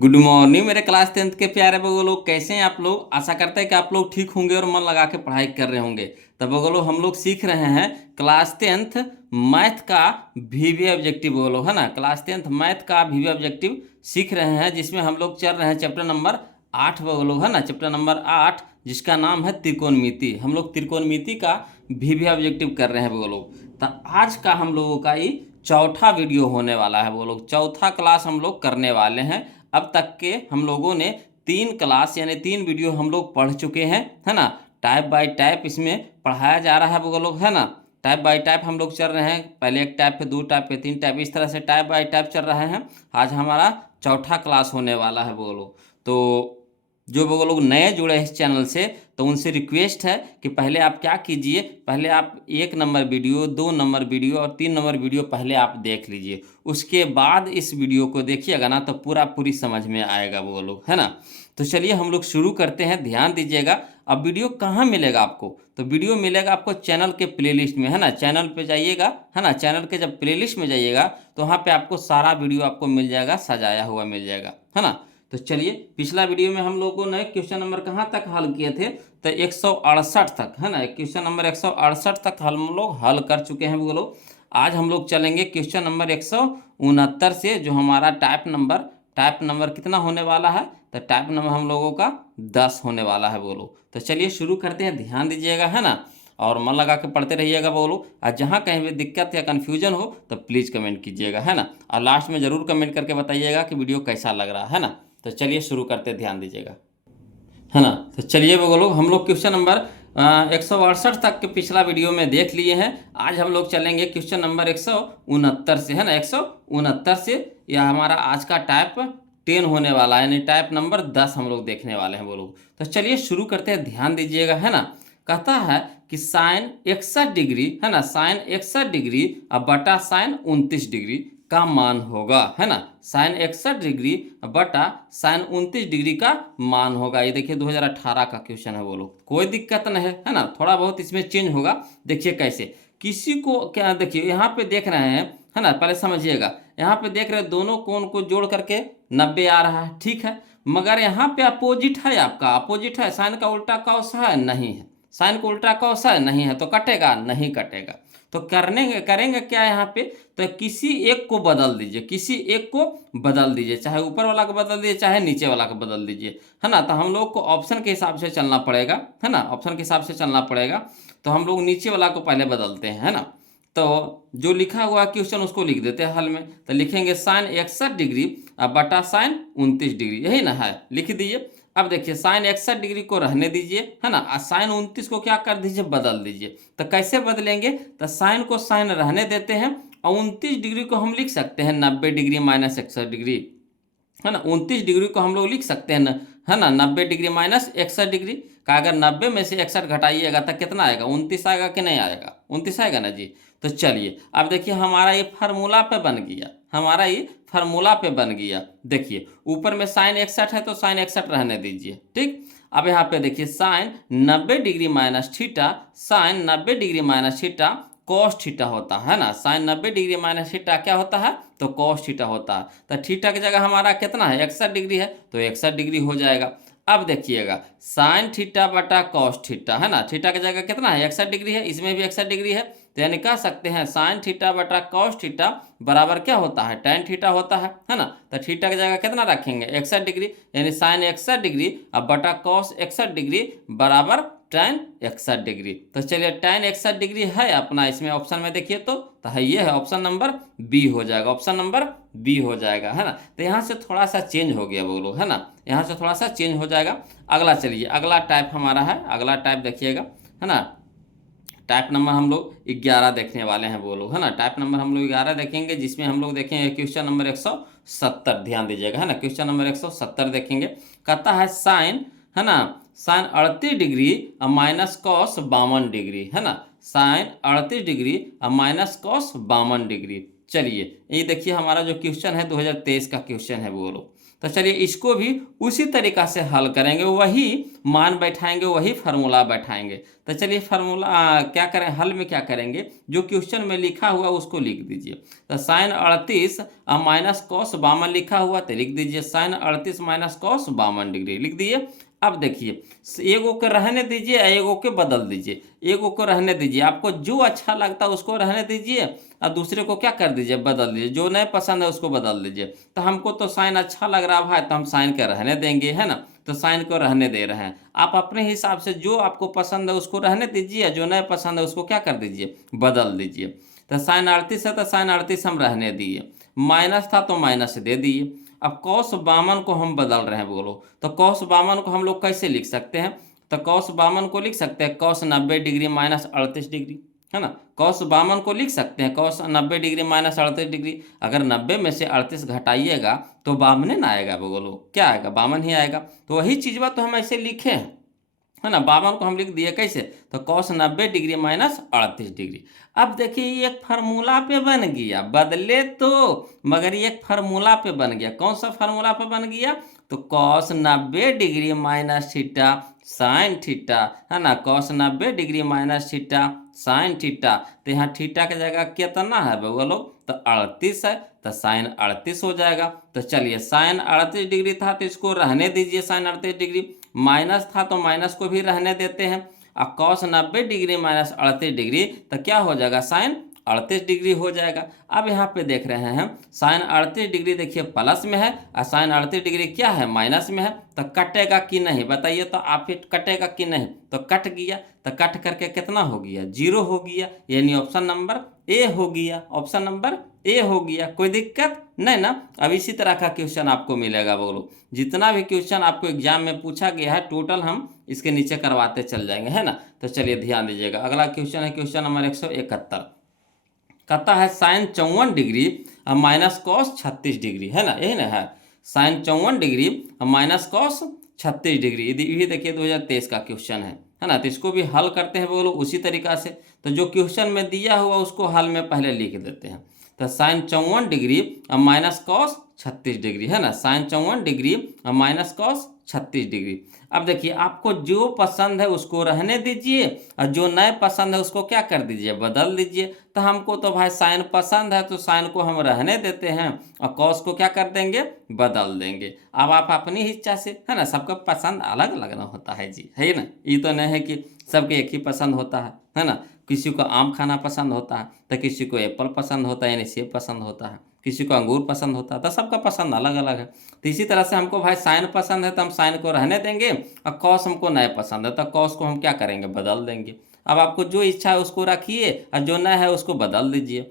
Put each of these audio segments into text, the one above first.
Good morning मेरे class 10th के प्यारे बगो लोग, कैसे हैं आप लोग। आशा करते हैं कि आप लोग ठीक होंगे और मन लगा के पढ़ाई कर रहे होंगे। तब बगो लोग हम लोग सीख रहे हैं क्लास 10th मैथ का वीवी ऑब्जेक्टिव बोलो, है ना। क्लास 10th मैथ का वीवी ऑब्जेक्टिव सीख रहे हैं, जिसमें हम लोग चल रहे हैं चैप्टर नंबर 8 बगो लोग, है ना। चैप्टर नंबर 8 जिसका नाम है त्रिकोणमिति। हम लोग त्रिकोणमिति का वीवी ऑब्जेक्टिव कर रहे हैं बगो लोग। तो आज का हम लोगों का ये चौथा वीडियो होने वाला है वो लोग, चौथा क्लास हम लोग करने वाले हैं। अब तक के हम लोगों ने 3 क्लास यानी 3 वीडियो हम लोग पढ़ चुके हैं, है ना। टाइप बाय टाइप इसमें पढ़ाया जा रहा है वो लोग, है ना। टाइप बाय टाइप हम लोग चल रहे हैं, पहले एक टाइप पे 2 टाइप पे 3 टाइप, इस तरह से टाइप बाय टाइप चल रहे हैं। आज हमारा चौथा क्लास होने वाला है वो लोग। तो जो वो लोग नए जुड़े हैं इस चैनल से, तो उनसे रिक्वेस्ट है कि पहले आप क्या कीजिए, पहले आप 1 नंबर वीडियो, 2 नंबर वीडियो और 3 नंबर वीडियो पहले आप देख लीजिए। उसके बाद इस वीडियो को देखिएगा ना, तो पूरी समझ में आएगा वो लोग, है ना। तो चलिए हम लोग शुरू करते हैं, ध्यान दीजिएगा। अब वीडियो कहाँ मिलेगा आपको, तो वीडियो मिलेगा आपको चैनल के प्लेलिस्ट में, है ना। चैनल पे जाइएगा, है ना। चैनल के जब प्लेलिस्ट में जाइएगा तो वहाँ पे आपको सारा वीडियो आपको मिल जाएगा, सजाया हुआ मिल जाएगा, है ना। तो चलिए, पिछला वीडियो में हम लोगों ने क्वेश्चन नंबर कहाँ तक हल किए थे, तो 168 तक, है ना। क्वेश्चन नंबर 168 तक हम लोग हल कर चुके हैं वो लोग। आज हम लोग चलेंगे क्वेश्चन नंबर 169 से, जो हमारा टाइप नंबर कितना होने वाला है, तो टाइप नंबर हम लोगों का 10 होने वाला है वो लोग। तो चलिए शुरू करते हैं, ध्यान दीजिएगा, है ना। और मन लगा के पढ़ते रहिएगा वो लोग। और जहाँ कहीं भी दिक्कत या कन्फ्यूजन हो तो प्लीज़ कमेंट कीजिएगा, है ना। और लास्ट में ज़रूर कमेंट करके बताइएगा कि वीडियो कैसा लग रहा है ना। तो चलिए शुरू करते, ध्यान दीजिएगा, है ना। तो चलिए वो लोग, हम लोग क्वेश्चन नंबर 168 तक के पिछला वीडियो में देख लिए हैं। आज हम लोग चलेंगे क्वेश्चन नंबर 169 से, है ना। 169 से यह हमारा आज का टाइप 10 होने वाला है, यानी टाइप नंबर 10 हम लोग देखने वाले हैं वो लोग। तो चलिए शुरू करते हैं, ध्यान दीजिएगा, है ना। कहता है कि साइन 61 डिग्री, है ना, साइन 61 डिग्री अब बटा साइन 29 डिग्री का मान होगा, है ना। साइन 61 डिग्री बटा साइन 29 डिग्री का मान होगा। ये देखिए 2018 का क्वेश्चन है वो लोग, कोई दिक्कत नहीं है ना। थोड़ा बहुत इसमें चेंज होगा, देखिए कैसे। किसी को क्या, देखिए यहाँ पे देख रहे हैं, है ना, पहले समझिएगा। यहाँ पे देख रहे हैं दोनों कोण को जोड़ करके 90 आ रहा है, ठीक है। मगर यहाँ पे अपोजिट है, आपका अपोजिट है, साइन का उल्टा कॉस है, नहीं है। साइन का उल्टा कॉस है, नहीं है, तो कटेगा, नहीं कटेगा। तो करेंगे क्या यहाँ पे, तो किसी एक को बदल दीजिए, किसी एक को बदल दीजिए, चाहे ऊपर वाला को बदल दीजिए, चाहे नीचे वाला को बदल दीजिए, है ना। तो हम लोग को ऑप्शन के हिसाब से चलना पड़ेगा, है ना, ऑप्शन के हिसाब से चलना पड़ेगा। तो हम लोग नीचे वाला को पहले बदलते हैं, है ना। तो जो लिखा हुआ क्वेश्चन उसको लिख देते हैं हल में। तो लिखेंगे साइन 61 डिग्री अब बटा साइन 29 डिग्री, यही ना है, लिख दीजिए। अब देखिए साइन 61 डिग्री को रहने दीजिए, है ना, और साइन 29 को क्या कर दीजिए, बदल दीजिए। तो कैसे बदलेंगे, तो साइन को साइन रहने देते हैं, और 29 डिग्री को हम लिख सकते हैं 90 डिग्री माइनस 61 डिग्री, है ना। 29 डिग्री को हम लोग लिख सकते हैं ना, है ना, 90 डिग्री माइनस 61 डिग्री का। अगर 90 में से 61 घटाइएगा तो कितना आएगा, 29 आएगा कि नहीं आएगा, 29 आएगा ना जी। तो चलिए अब देखिए हमारा ये फार्मूला पे बन गया, हमारा ये फार्मूला पे बन गया। देखिए ऊपर में साइन 61 है तो साइन 61 रहने दीजिए, ठीक। अब यहाँ पे देखिए sine 90 degree minus theta, sine 90 degree minus theta cos theta होता है ना। साइन 90 डिग्री माइनस थीटा क्या होता है, तो कॉस थीटा होता है। तो थीटा की जगह हमारा कितना है, 61 डिग्री है, तो 61 डिग्री हो जाएगा। अब देखिएगा साइन थीटा बटा कॉस थीटा, है ना, थीटा की जगह कितना है, 61 डिग्री है, इसमें भी 61 डिग्री है। तो यानी कह सकते हैं साइन थीटा बटा कॉस थीटा बराबर क्या होता है, tan थीटा होता है ना। तो थीटा की जगह कितना रखेंगे, 61 डिग्री, यानी साइन 61 डिग्री अब बटा कॉस 61 डिग्री बराबर tan 61 डिग्री। तो चलिए tan 61 डिग्री है अपना इसमें ऑप्शन में, देखिए तो है, ये है ऑप्शन नंबर बी हो जाएगा, ऑप्शन नंबर बी हो जाएगा, है ना। तो यहाँ से थोड़ा सा चेंज हो गया वो लोग, है ना, यहाँ से थोड़ा सा चेंज हो जाएगा। अगला चलिए, अगला टाइप हमारा है, अगला टाइप देखिएगा, है ना। टाइप नंबर हम लोग 11 देखने वाले हैं वो लोग, है ना। टाइप नंबर हम लोग 11 देखेंगे, जिसमें हम लोग देखेंगे क्वेश्चन नंबर 170, ध्यान दीजिएगा, है ना। क्वेश्चन नंबर 170 देखेंगे, कहता है साइन, है ना, साइन 38 डिग्री और माइनस कॉस 52 डिग्री, है ना। साइन 38 डिग्री और माइनस कॉस 52 डिग्री। चलिए ये देखिए हमारा जो क्वेश्चन है 2023 का क्वेश्चन है वो लोग। तो चलिए इसको भी उसी तरीका से हल करेंगे, वही मान बैठाएंगे, वही फार्मूला बैठाएंगे। तो चलिए फार्मूला क्या करें, हल में क्या करेंगे, जो क्वेश्चन में लिखा हुआ उसको लिख दीजिए। तो साइन 38 माइनस कॉस 52 लिखा हुआ तो लिख दीजिए, साइन 38 माइनस कॉस 52 डिग्री लिख दिए। अब देखिए एगो को रहने दीजिए, एगो के बदल दीजिए, एगो को रहने दीजिए, आपको जो अच्छा लगता है उसको रहने दीजिए और दूसरे को क्या कर दीजिए, बदल दीजिए, जो नहीं पसंद है उसको बदल दीजिए। तो हमको तो साइन अच्छा लग रहा है तो हम साइन के रहने देंगे, है ना, तो साइन को रहने दे रहे हैं। आप अपने हिसाब से जो आपको पसंद है उसको रहने दीजिए, जो नहीं पसंद है उसको क्या कर दीजिए, बदल दीजिए। तो साइन 38 है तो साइन 38 हम रहने दिए, माइनस था तो माइनस दे दिए। अब कॉस 52 को हम बदल रहे हैं, बोलो तो कॉस 52 को हम लोग कैसे लिख सकते हैं, तो कॉस 52 को लिख सकते हैं कॉस 90 डिग्री माइनस 38 डिग्री, है ना, कॉस 52 को लिख सकते हैं कॉस 90 डिग्री माइनस 38 डिग्री। अगर 90 में से 38 घटाइएगा तो 52 ना आएगा, बोलो क्या आएगा, 52 ही आएगा। तो वही चीज़ बात तो हम ऐसे लिखे हैं, है ना, 52 को हम लिख दिए कैसे, तो कॉस 90 डिग्री माइनस 38 डिग्री। अब देखिए ये एक फार्मूला पे बन गया, बदले तो मगर ये एक फार्मूला पे बन गया। कौन सा फार्मूला पे बन गया, तो cos 90 degree minus theta sine theta, है ना, cos 90 degree minus theta sine theta. तो यहाँ थीटा की जगह कितना है बोलो, तो 38 है, तो साइन 38 हो जाएगा। तो चलिए साइन 38 डिग्री था तो इसको रहने दीजिए, साइन 38 डिग्री, माइनस था तो माइनस को भी रहने देते हैं। अब कॉस 90 डिग्री माइनस 38 डिग्री तो क्या हो जाएगा, साइन 38 डिग्री हो जाएगा। अब यहाँ पे देख रहे हैं साइन 38 डिग्री देखिए प्लस में है और साइन 38 डिग्री क्या है, माइनस में है। तो कटेगा कि नहीं बताइए, तो आप ही कटेगा कि नहीं, तो कट गया, तो कट करके कितना हो गया, 0 हो गया, यानी ऑप्शन नंबर ए हो गया, ऑप्शन नंबर ए हो गया। कोई दिक्कत नहीं ना। अब इसी तरह का क्वेश्चन आपको मिलेगा, बोलो जितना भी क्वेश्चन आपको एग्जाम में पूछा गया है टोटल हम इसके नीचे करवाते चल जाएंगे, है ना। तो चलिए ध्यान दीजिएगा, अगला क्वेश्चन है क्वेश्चन नंबर 171, कहता है sine 54 degree minus cos 36 degree, है ना, यही ना है, sine 54 degree minus cos 36 degree. ये देखिए 2023 का क्वेश्चन है ना। तो इसको भी हल करते हैं बोलो उसी तरीका से। तो जो क्वेश्चन में दिया हुआ उसको हल में पहले लिख देते हैं। तो sine 54 degree minus cos 36 degree, है ना, sine 54 degree minus cos 36 degree. अब देखिए आपको जो पसंद है उसको रहने दीजिए और जो नहीं पसंद है उसको क्या कर दीजिए, बदल दीजिए। तो हमको तो भाई साइन पसंद है तो साइन को हम रहने देते हैं और कॉस को क्या कर देंगे, बदल देंगे। अब आप अपनी इच्छा से, है ना, सबका पसंद अलग अलग ना होता है जी, है ना, ये तो नहीं है कि सबके एक ही पसंद होता है ना। किसी को आम खाना पसंद होता है तो किसी को एप्पल पसंद होता है, यानी सेब पसंद होता है, किसी को अंगूर पसंद होता है, तो सबका पसंद अलग अलग है। तो इसी तरह से हमको भाई साइन पसंद है तो हम साइन को रहने देंगे और कॉस हमको नहीं पसंद है तो कॉस को हम क्या करेंगे, बदल देंगे। अब आपको जो इच्छा है उसको रखिए और जो नहीं है उसको बदल दीजिए।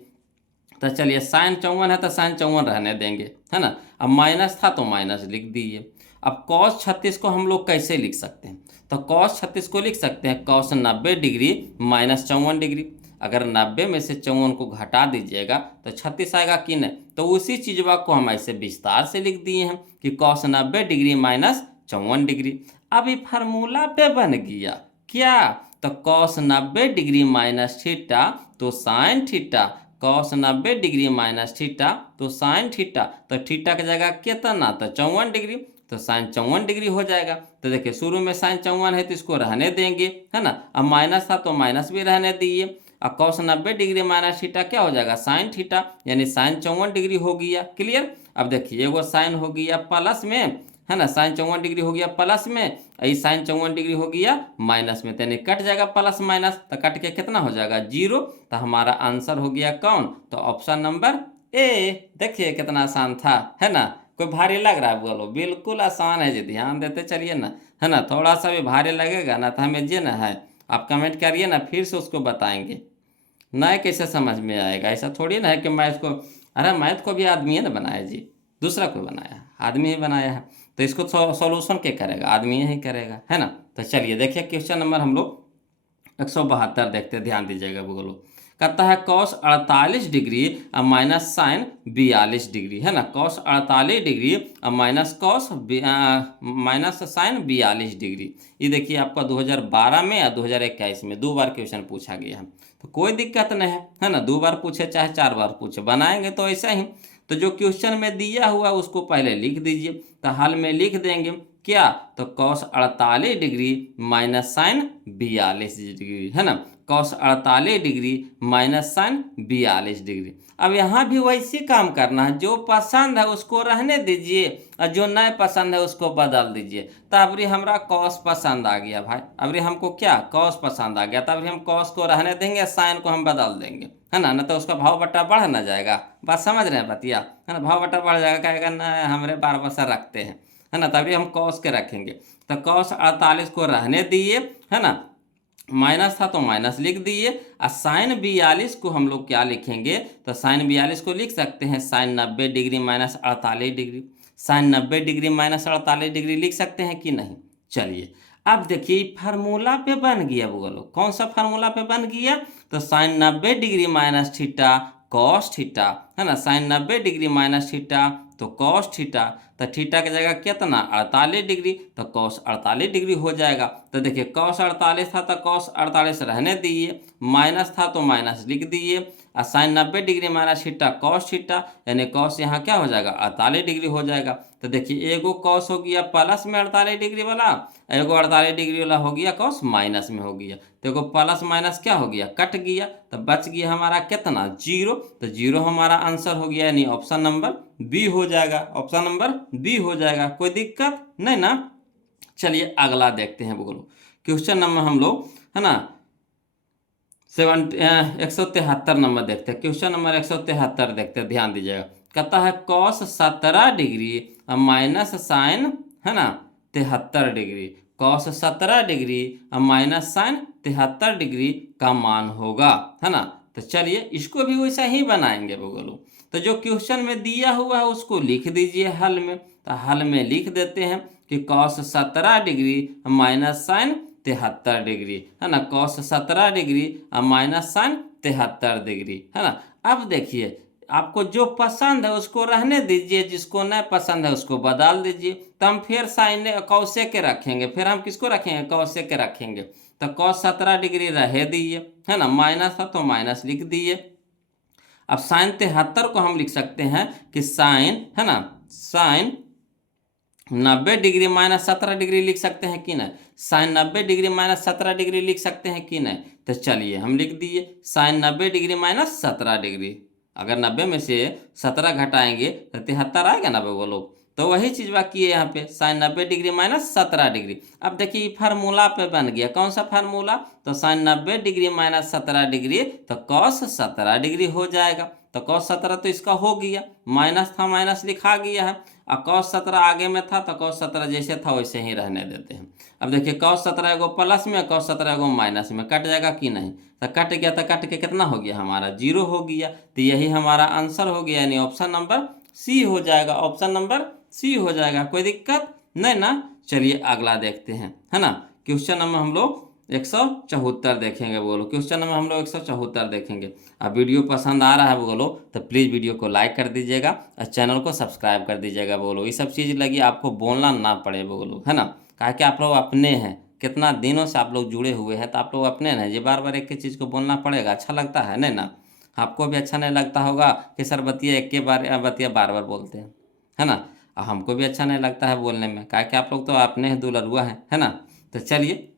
तो चलिए साइन 54 है तो साइन 54 रहने देंगे, है ना। अब माइनस था तो माइनस लिख दीजिए। अब कॉस 36 को हम लोग कैसे लिख सकते हैं, तो कॉस 36 को लिख सकते हैं कॉस 90 डिग्री माइनस 54 डिग्री। अगर 90 में से 54 को घटा दीजिएगा तो 36 आएगा कि नहीं। तो उसी चीज़वा को हम ऐसे विस्तार से लिख दिए हैं कि कॉस 90 डिग्री माइनस 54 डिग्री। अब ये फार्मूला पे बन गया क्या, तो कॉस 90 डिग्री माइनस थीटा तो sine theta, cos 90 degree minus theta तो साइन थीटा। तो थीटा की जगह कितना, तो 54 डिग्री, तो साइन 54 डिग्री हो जाएगा। तो देखिए शुरू में साइन 54 है तो इसको रहने देंगे, है ना। अब माइनस था तो माइनस भी रहने दिए। अब कॉस 90 डिग्री माइनस थीटा क्या हो जाएगा, साइन थीटा, यानी साइन 54 डिग्री हो गया। क्लियर। अब देखिए एगो साइन हो गया प्लस में, है ना, साइन 54 डिग्री हो गया प्लस में, यही साइन 54 डिग्री हो गया माइनस में, यानी कट जाएगा प्लस माइनस, तो कट के कितना हो जाएगा, 0। तो हमारा आंसर हो गया कौन, तो ऑप्शन नंबर ए। देखिए कितना आसान था, है ना। कोई भारी लग रहा है, बोलो बिल्कुल आसान है जी, ध्यान देते चलिए ना, है ना। थोड़ा सा भी भारी लगेगा ना तो हमें जे ना है आप कमेंट करिए ना, फिर से उसको बताएंगे ना, कैसे समझ में आएगा। ऐसा थोड़ी ना है कि मैथ को, अरे मैथ को भी आदमी ने बनाया जी, दूसरा कोई बनाया है, आदमी ही बनाया है। तो इसको सॉल्यूशन क्या करेगा, आदमी ही करेगा, है ना। तो चलिए देखिए क्वेश्चन नंबर हम लोग 172 देखते, ध्यान दीजिएगा। बोलो कहता है cos 48 degree minus sine 42 degree, है ना, cos 48 degree minus cos minus sine 42 degree. ये देखिए आपका 2012 में या 2021 में 2 बार क्वेश्चन पूछा गया है। तो कोई दिक्कत नहीं है ना, 2 बार पूछे चाहे 4 बार पूछे, बनाएंगे तो ऐसा ही। तो जो क्वेश्चन में दिया हुआ उसको पहले लिख दीजिए। तो हल में लिख देंगे क्या, तो cos 48 degree minus sine 42 degree, है ना, cos 48 degree minus sine 42 degree. अब यहाँ भी वैसे काम करना है, जो पसंद है उसको रहने दीजिए और जो नहीं पसंद है उसको बदल दीजिए। तो अबरी हमारा cos पसंद आ गया भाई, अबरी हमको क्या cos पसंद आ गया, तो अबरी हम cos को रहने देंगे, साइन को हम बदल देंगे, है ना, न तो उसका भाव बट्टा बढ़ ना जाएगा। बात समझ रहे हैं बतिया, है ना, भाव बट्टा बढ़ जाएगा, कहेगा ना हमारे 12 रखते हैं, है ना, तभी हम cos के रखेंगे। तो cos 48 को रहने दिए, है ना, माइनस था तो माइनस लिख दिए। और साइन 42 को हम लोग क्या लिखेंगे, तो साइन 42 को लिख सकते हैं sine 90 degree minus 48 degree, sine 90 degree minus 48 degree लिख सकते हैं कि नहीं। चलिए अब देखिए फार्मूला पे बन गया, बोलो कौन सा फार्मूला पे बन गया, तो sine 90 degree minus theta cos theta, है ना, साइन 90 डिग्री माइनस थीटा तो कॉस थीटा, तो थीटा की जगह कितना 48 डिग्री, तो कॉस 48 डिग्री हो जाएगा। तो देखिए कॉस 48 था तो कॉस 48 रहने दिए, माइनस था तो माइनस लिख दिए, और sine 90 degree minus theta cos theta, यानी कॉस यहाँ क्या हो जाएगा 48 डिग्री हो जाएगा। तो देखिए एगो कॉस हो गया प्लस में 48 डिग्री वाला, एगो 48 डिग्री वाला हो गया कॉस माइनस में हो गया, तो एगो प्लस माइनस क्या हो गया कट गया, तो बच गया हमारा कितना 0, तो 0 हमारा आंसर हो गया, यानी ऑप्शन नंबर बी हो जाएगा, ऑप्शन नंबर बी हो जाएगा, कोई दिक्कत नहीं ना। चलिए अगला देखते हैं, बोलो क्वेश्चन नंबर हम लोग, है ना 173 नंबर देखते हैं, क्वेश्चन नंबर 173 देखते हैं, ध्यान दीजिएगा। कहता है कॉस 17 डिग्री माइनस साइन, है ना 73 degree, cos 17 degree minus sine 73 degree का मान होगा, है ना। तो चलिए इसको भी वैसा ही बनाएंगे बोलो। तो जो क्वेश्चन में दिया हुआ है उसको लिख दीजिए हल में। तो हल में लिख देते हैं कि cos 17 degree minus sine 73 degree, है ना, cos 17 degree minus sine 73 degree, है ना। अब देखिए आपको जो पसंद है उसको रहने दीजिए, जिसको नहीं पसंद है उसको बदल दीजिए। तो हम फिर साइन कौसे के रखेंगे, फिर हम किसको रखेंगे कौसे के रखेंगे। तो कॉस 17 डिग्री रहे दिए, है ना, माइनस था तो माइनस लिख दिए। अब साइन 73 को हम लिख सकते हैं कि साइन, है ना, साइन 90 डिग्री माइनस 17 डिग्री लिख सकते हैं कि नहीं, साइन 90 डिग्री माइनस 17 डिग्री लिख सकते हैं कि नहीं। तो चलिए हम लिख दिए साइन 90 डिग्री माइनस 17 डिग्री, अगर 90 में से 17 घटाएंगे तो 73 आएगा ना वो लोग। तो वही चीज़ बाकी है यहाँ पे, साइन 90 डिग्री माइनस 17 डिग्री। अब देखिए फार्मूला पे बन गया, कौन सा फार्मूला, तो साइन 90 डिग्री माइनस 17 डिग्री तो कॉस 17 डिग्री हो जाएगा। तो कॉस 17 तो इसका हो गया, माइनस था माइनस लिखा गया है, और कॉस 17 आगे में था तो कॉस 17 जैसे था वैसे ही रहने देते हैं। अब देखिए कॉस 17 एगो प्लस में, कॉस 17 एगो माइनस में, कट जाएगा कि नहीं, तो कट गया, तो कट के कितना हो गया हमारा 0 हो गया। तो यही हमारा आंसर हो गया, यानी ऑप्शन नंबर सी हो जाएगा, ऑप्शन नंबर सी हो जाएगा, कोई दिक्कत नहीं ना। चलिए अगला देखते हैं, है ना, क्वेश्चन नंबर हम लोग 174 देखेंगे, बोलो क्वेश्चन नंबर हम लोग 174 देखेंगे। अब वीडियो पसंद आ रहा है बोलो तो प्लीज़ वीडियो को लाइक कर दीजिएगा और चैनल को सब्सक्राइब कर दीजिएगा, बोलो ये सब चीज़ लगी आपको बोलना ना पड़े, बोलो है ना, कहा कि आप लोग अपने हैं, कितना दिनों से आप लोग जुड़े हुए हैं, तो आप लोग अपने हैं, ये बार बार एक ही चीज़ को बोलना पड़ेगा, अच्छा लगता है नहीं ना। आपको भी अच्छा नहीं लगता होगा कि सर बतिया एक के बार बतिया बार बार बोलते हैं, है ना, और हमको भी अच्छा नहीं लगता है बोलने में, कहा कि आप लोग तो अपने हैं, दुलरुआ हैं, है ना। तो चलिए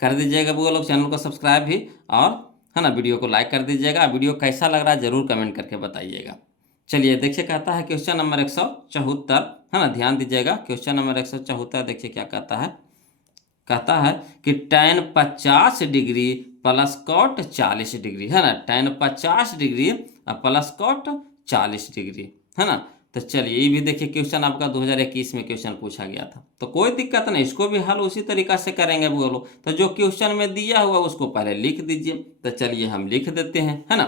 कर दीजिएगा वो लोग चैनल को सब्सक्राइब भी, और है ना वीडियो को लाइक कर दीजिएगा। वीडियो कैसा लग रहा है ज़रूर कमेंट करके बताइएगा। चलिए देखिए कहता है क्वेश्चन नंबर 174, है ना, ध्यान दीजिएगा क्वेश्चन नंबर 174 देखिए क्या कहता है। कहता है कि tan 50 degree plus cot 40 degree, है ना, tan 50 degree plus cot 40 degree, है ना। तो चलिए ये भी देखिए क्वेश्चन आपका 2021 में क्वेश्चन पूछा गया था, तो कोई दिक्कत नहीं, इसको भी हल उसी तरीका से करेंगे बोलो। तो जो क्वेश्चन में दिया हुआ उसको पहले लिख दीजिए। तो चलिए हम लिख देते हैं, है ना।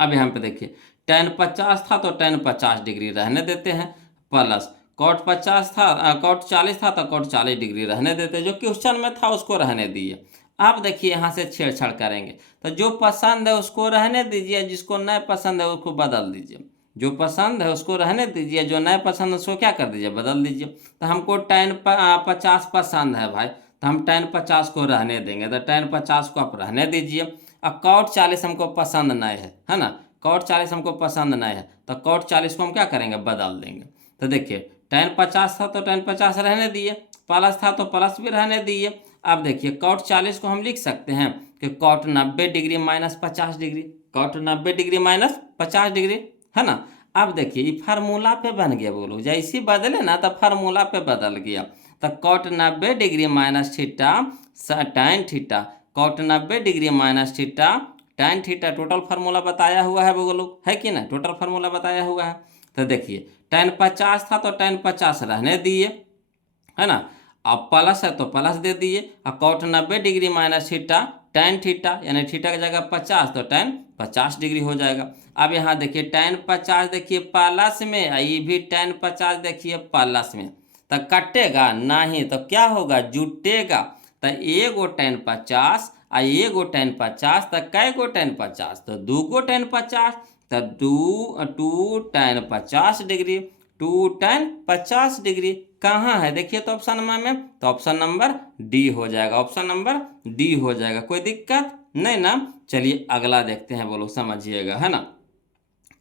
अब यहाँ पे देखिए tan 50 था तो tan 50 डिग्री रहने देते हैं, प्लस कॉट 50 था, कॉट 40 था तो कॉट 40 डिग्री रहने देते, जो क्वेश्चन में था उसको रहने दिए। आप देखिए यहाँ से छेड़छाड़ करेंगे, तो जो पसंद है उसको रहने दीजिए, जिसको नहीं पसंद है उसको बदल दीजिए, जो पसंद है उसको रहने दीजिए, जो नहीं पसंद है उसको क्या कर दीजिए बदल दीजिए। तो हमको tan 50 पसंद है भाई, तो हम tan 50 को रहने देंगे, तो tan 50 को आप रहने दीजिए। और कॉट 40 हमको पसंद नहीं है ना, cot 40 हमको पसंद नहीं है, तो cot 40 को हम क्या करेंगे, बदल देंगे। तो देखिए tan 50 था तो tan 50 रहने दिए, प्लस था तो प्लस भी रहने दिए। अब देखिए cot 40 को हम लिख सकते हैं कि cot 90 degree minus 50 degree, cot 90 degree minus 50 degree, है ना। अब देखिए ये फार्मूला पे बन गया, बोलो जैसे ही बदले ना तो फार्मूला पे बदल गया। तो cot 90 degree minus theta tan theta, cot 90 degree minus theta tan theta total formula बताया हुआ है वो लोग, है कि ना, टोटल फार्मूला बताया हुआ है। तो देखिए tan 50 था तो tan 50 रहने दिए, है ना। अब प्लस है तो प्लस दे दिए, और cot 90 degree minus theta tan theta, यानी थीटा की जगह 50 तो tan 50 डिग्री हो जाएगा। अब यहाँ देखिए tan 50 देखिए प्लस में, ये भी tan 50 देखिए प्लस में, तो कटेगा नहीं तो क्या होगा, जुटेगा। तो एगो tan 50 आ एगो tan 50, तो कै गो tan 50, तो दूगो tan 50, तो two tan 50 degree, two tan 50 degree कहाँ है देखिए तो ऑप्शन में, तो ऑप्शन नंबर डी हो जाएगा, ऑप्शन नंबर डी हो जाएगा। कोई दिक्कत नहीं ना। चलिए अगला देखते हैं, बोलो समझिएगा, है ना।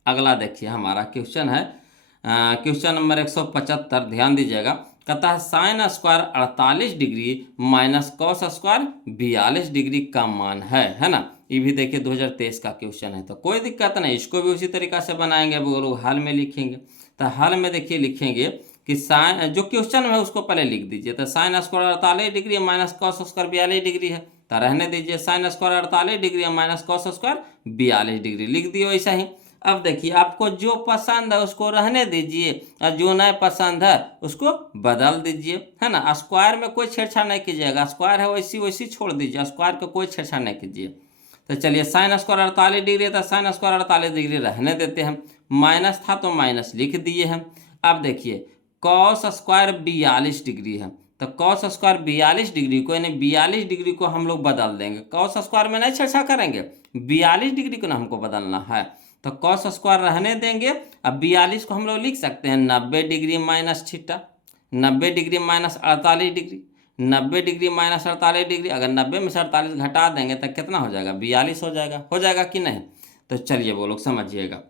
अगला देखिए हमारा क्वेश्चन है क्वेश्चन नंबर 175, ध्यान दीजिएगा। कहता है sine square 48 degree minus cos square 42 degree का मान है ना। ये भी देखिए 2023 का क्वेश्चन है, तो कोई दिक्कत नहीं, इसको भी उसी तरीका से बनाएंगे, वो लोग हल में लिखेंगे। तो हल में देखिए लिखेंगे कि साइन, जो क्वेश्चन है उसको पहले लिख दीजिए। तो sine square 48 degree minus cos square 42 degree है, तो रहने दीजिए sine square 48 degree minus cos square 42 degree लिख दिए वैसा ही। अब देखिए आपको जो पसंद है उसको रहने दीजिए, और जो नहीं पसंद है उसको बदल दीजिए, है ना। स्क्वायर में कोई छेड़छाड़ नहीं कीजिएगा, स्क्वायर है वैसी वैसी छोड़ दीजिए, स्क्वायर को कोई छेड़छाड़ नहीं कीजिए। तो चलिए साइन स्क्वायर 48 डिग्री है तो साइन स्क्वायर 48 डिग्री रहने देते हैं, माइनस था तो माइनस लिख दिए हैं। अब देखिए कॉस स्क्वायर 42 डिग्री है, तो कॉस स्क्वायर 42 डिग्री को, यानी 42 डिग्री को हम लोग बदल देंगे, कॉस स्क्वायर में नहीं छेड़छाड़ करेंगे, 42 डिग्री को ना हमको बदलना है। तो कॉस स्क्वायर रहने देंगे। अब 42 को हम लोग लिख सकते हैं 90 degree minus theta, 90 degree minus 48 degree, 90 degree minus 48 degree, अगर 90 में से 48 घटा देंगे तो कितना हो जाएगा, 42 हो जाएगा कि नहीं। तो चलिए वो लोग समझिएगा।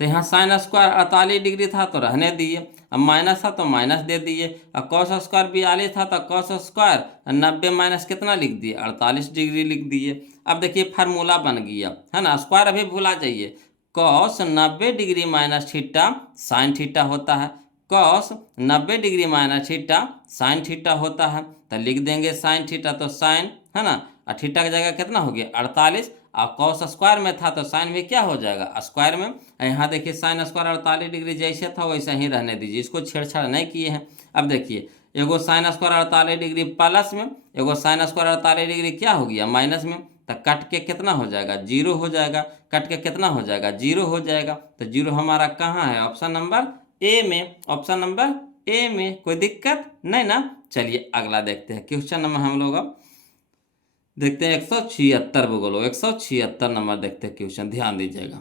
तो यहाँ साइन स्क्वायर 48 डिग्री था तो रहने दिए, अब माइनस था तो माइनस दे दिए, और कॉस स्क्वायर 42 था तो कॉस स्क्वायर 90 माइनस कितना लिख दिए, 48 डिग्री लिख दिए। अब देखिए फार्मूला बन गया, है ना। स्क्वायर अभी भूला जाइए, cos 90 degree minus theta sine theta होता है, cos 90 degree minus theta sine theta होता है, तो लिख देंगे साइन थीटा तो साइन, है ना, और थीटा की जगह कितना हो गया 48, और कॉस स्क्वायर में था तो साइन भी क्या हो जाएगा स्क्वायर में। यहाँ देखिए साइन स्क्वायर 48 डिग्री जैसे था वैसा ही रहने दीजिए, इसको छेड़छाड़ नहीं किए हैं। अब देखिए एगो साइन स्क्वायर 48 डिग्री प्लस में, एगो साइन स्क्वायर 48 डिग्री क्या हो गया माइनस में, तो कट के कितना हो जाएगा, जीरो हो जाएगा, कट के कितना हो जाएगा, जीरो हो जाएगा। तो जीरो हमारा कहाँ है, ऑप्शन नंबर ए में, ऑप्शन नंबर ए में। कोई दिक्कत नहीं ना। चलिए अगला देखते हैं क्वेश्चन नंबर हम लोग अब देखते हैं 176, बोलो 176 नंबर देखते हैं क्वेश्चन, ध्यान दीजिएगा।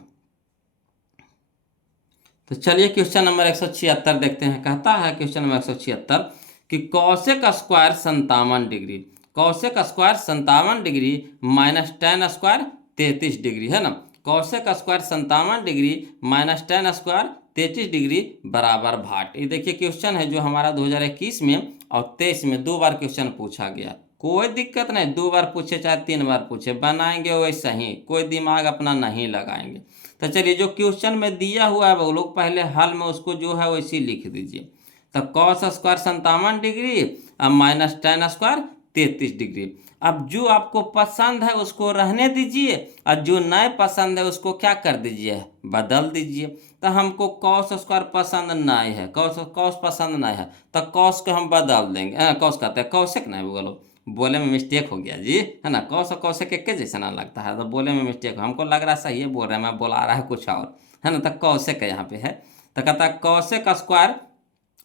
तो चलिए क्वेश्चन नंबर 176 देखते हैं। कहता है क्वेश्चन नंबर 176 कि cosec square 57 degree, cosec square 57 degree minus tan square 33 degree, है ना। Cosec square 57 degree minus tan square 33 degree बराबर भाट। ये देखिए क्वेश्चन है जो हमारा 2021 में और 23 में 2 बार क्वेश्चन पूछा गया। कोई दिक्कत नहीं, 2 बार पूछे चाहे 3 बार पूछे, बनाएंगे वैसा ही, कोई दिमाग अपना नहीं लगाएंगे। तो चलिए जो क्वेश्चन में दिया हुआ है वो लोग पहले हल में उसको जो है वैसे लिख दीजिए। तो कॉस स्क्वायर 57 डिग्री अब माइनस tan स्क्वायर 33 डिग्री। अब जो आपको पसंद है उसको रहने दीजिए, और जो नहीं पसंद है उसको क्या कर दीजिए, बदल दीजिए। तो हमको कॉस स्क्वायर पसंद नहीं है, कॉस पसंद नहीं है, तो कॉस को हम बदल देंगे, कॉस कहते हैं कॉसेक नहीं, बोलो बोले में मिस्टेक हो गया जी, है ना। कौस और कौशिक एक जैसा ना लगता है, तो बोले में मिस्टेक, हमको लग रहा सही है बोल रहे हैं, मैं बोला रहा है कुछ और, है ना। तो कौशिक यहाँ पे है, तो कहता है कौशिक स्क्वायर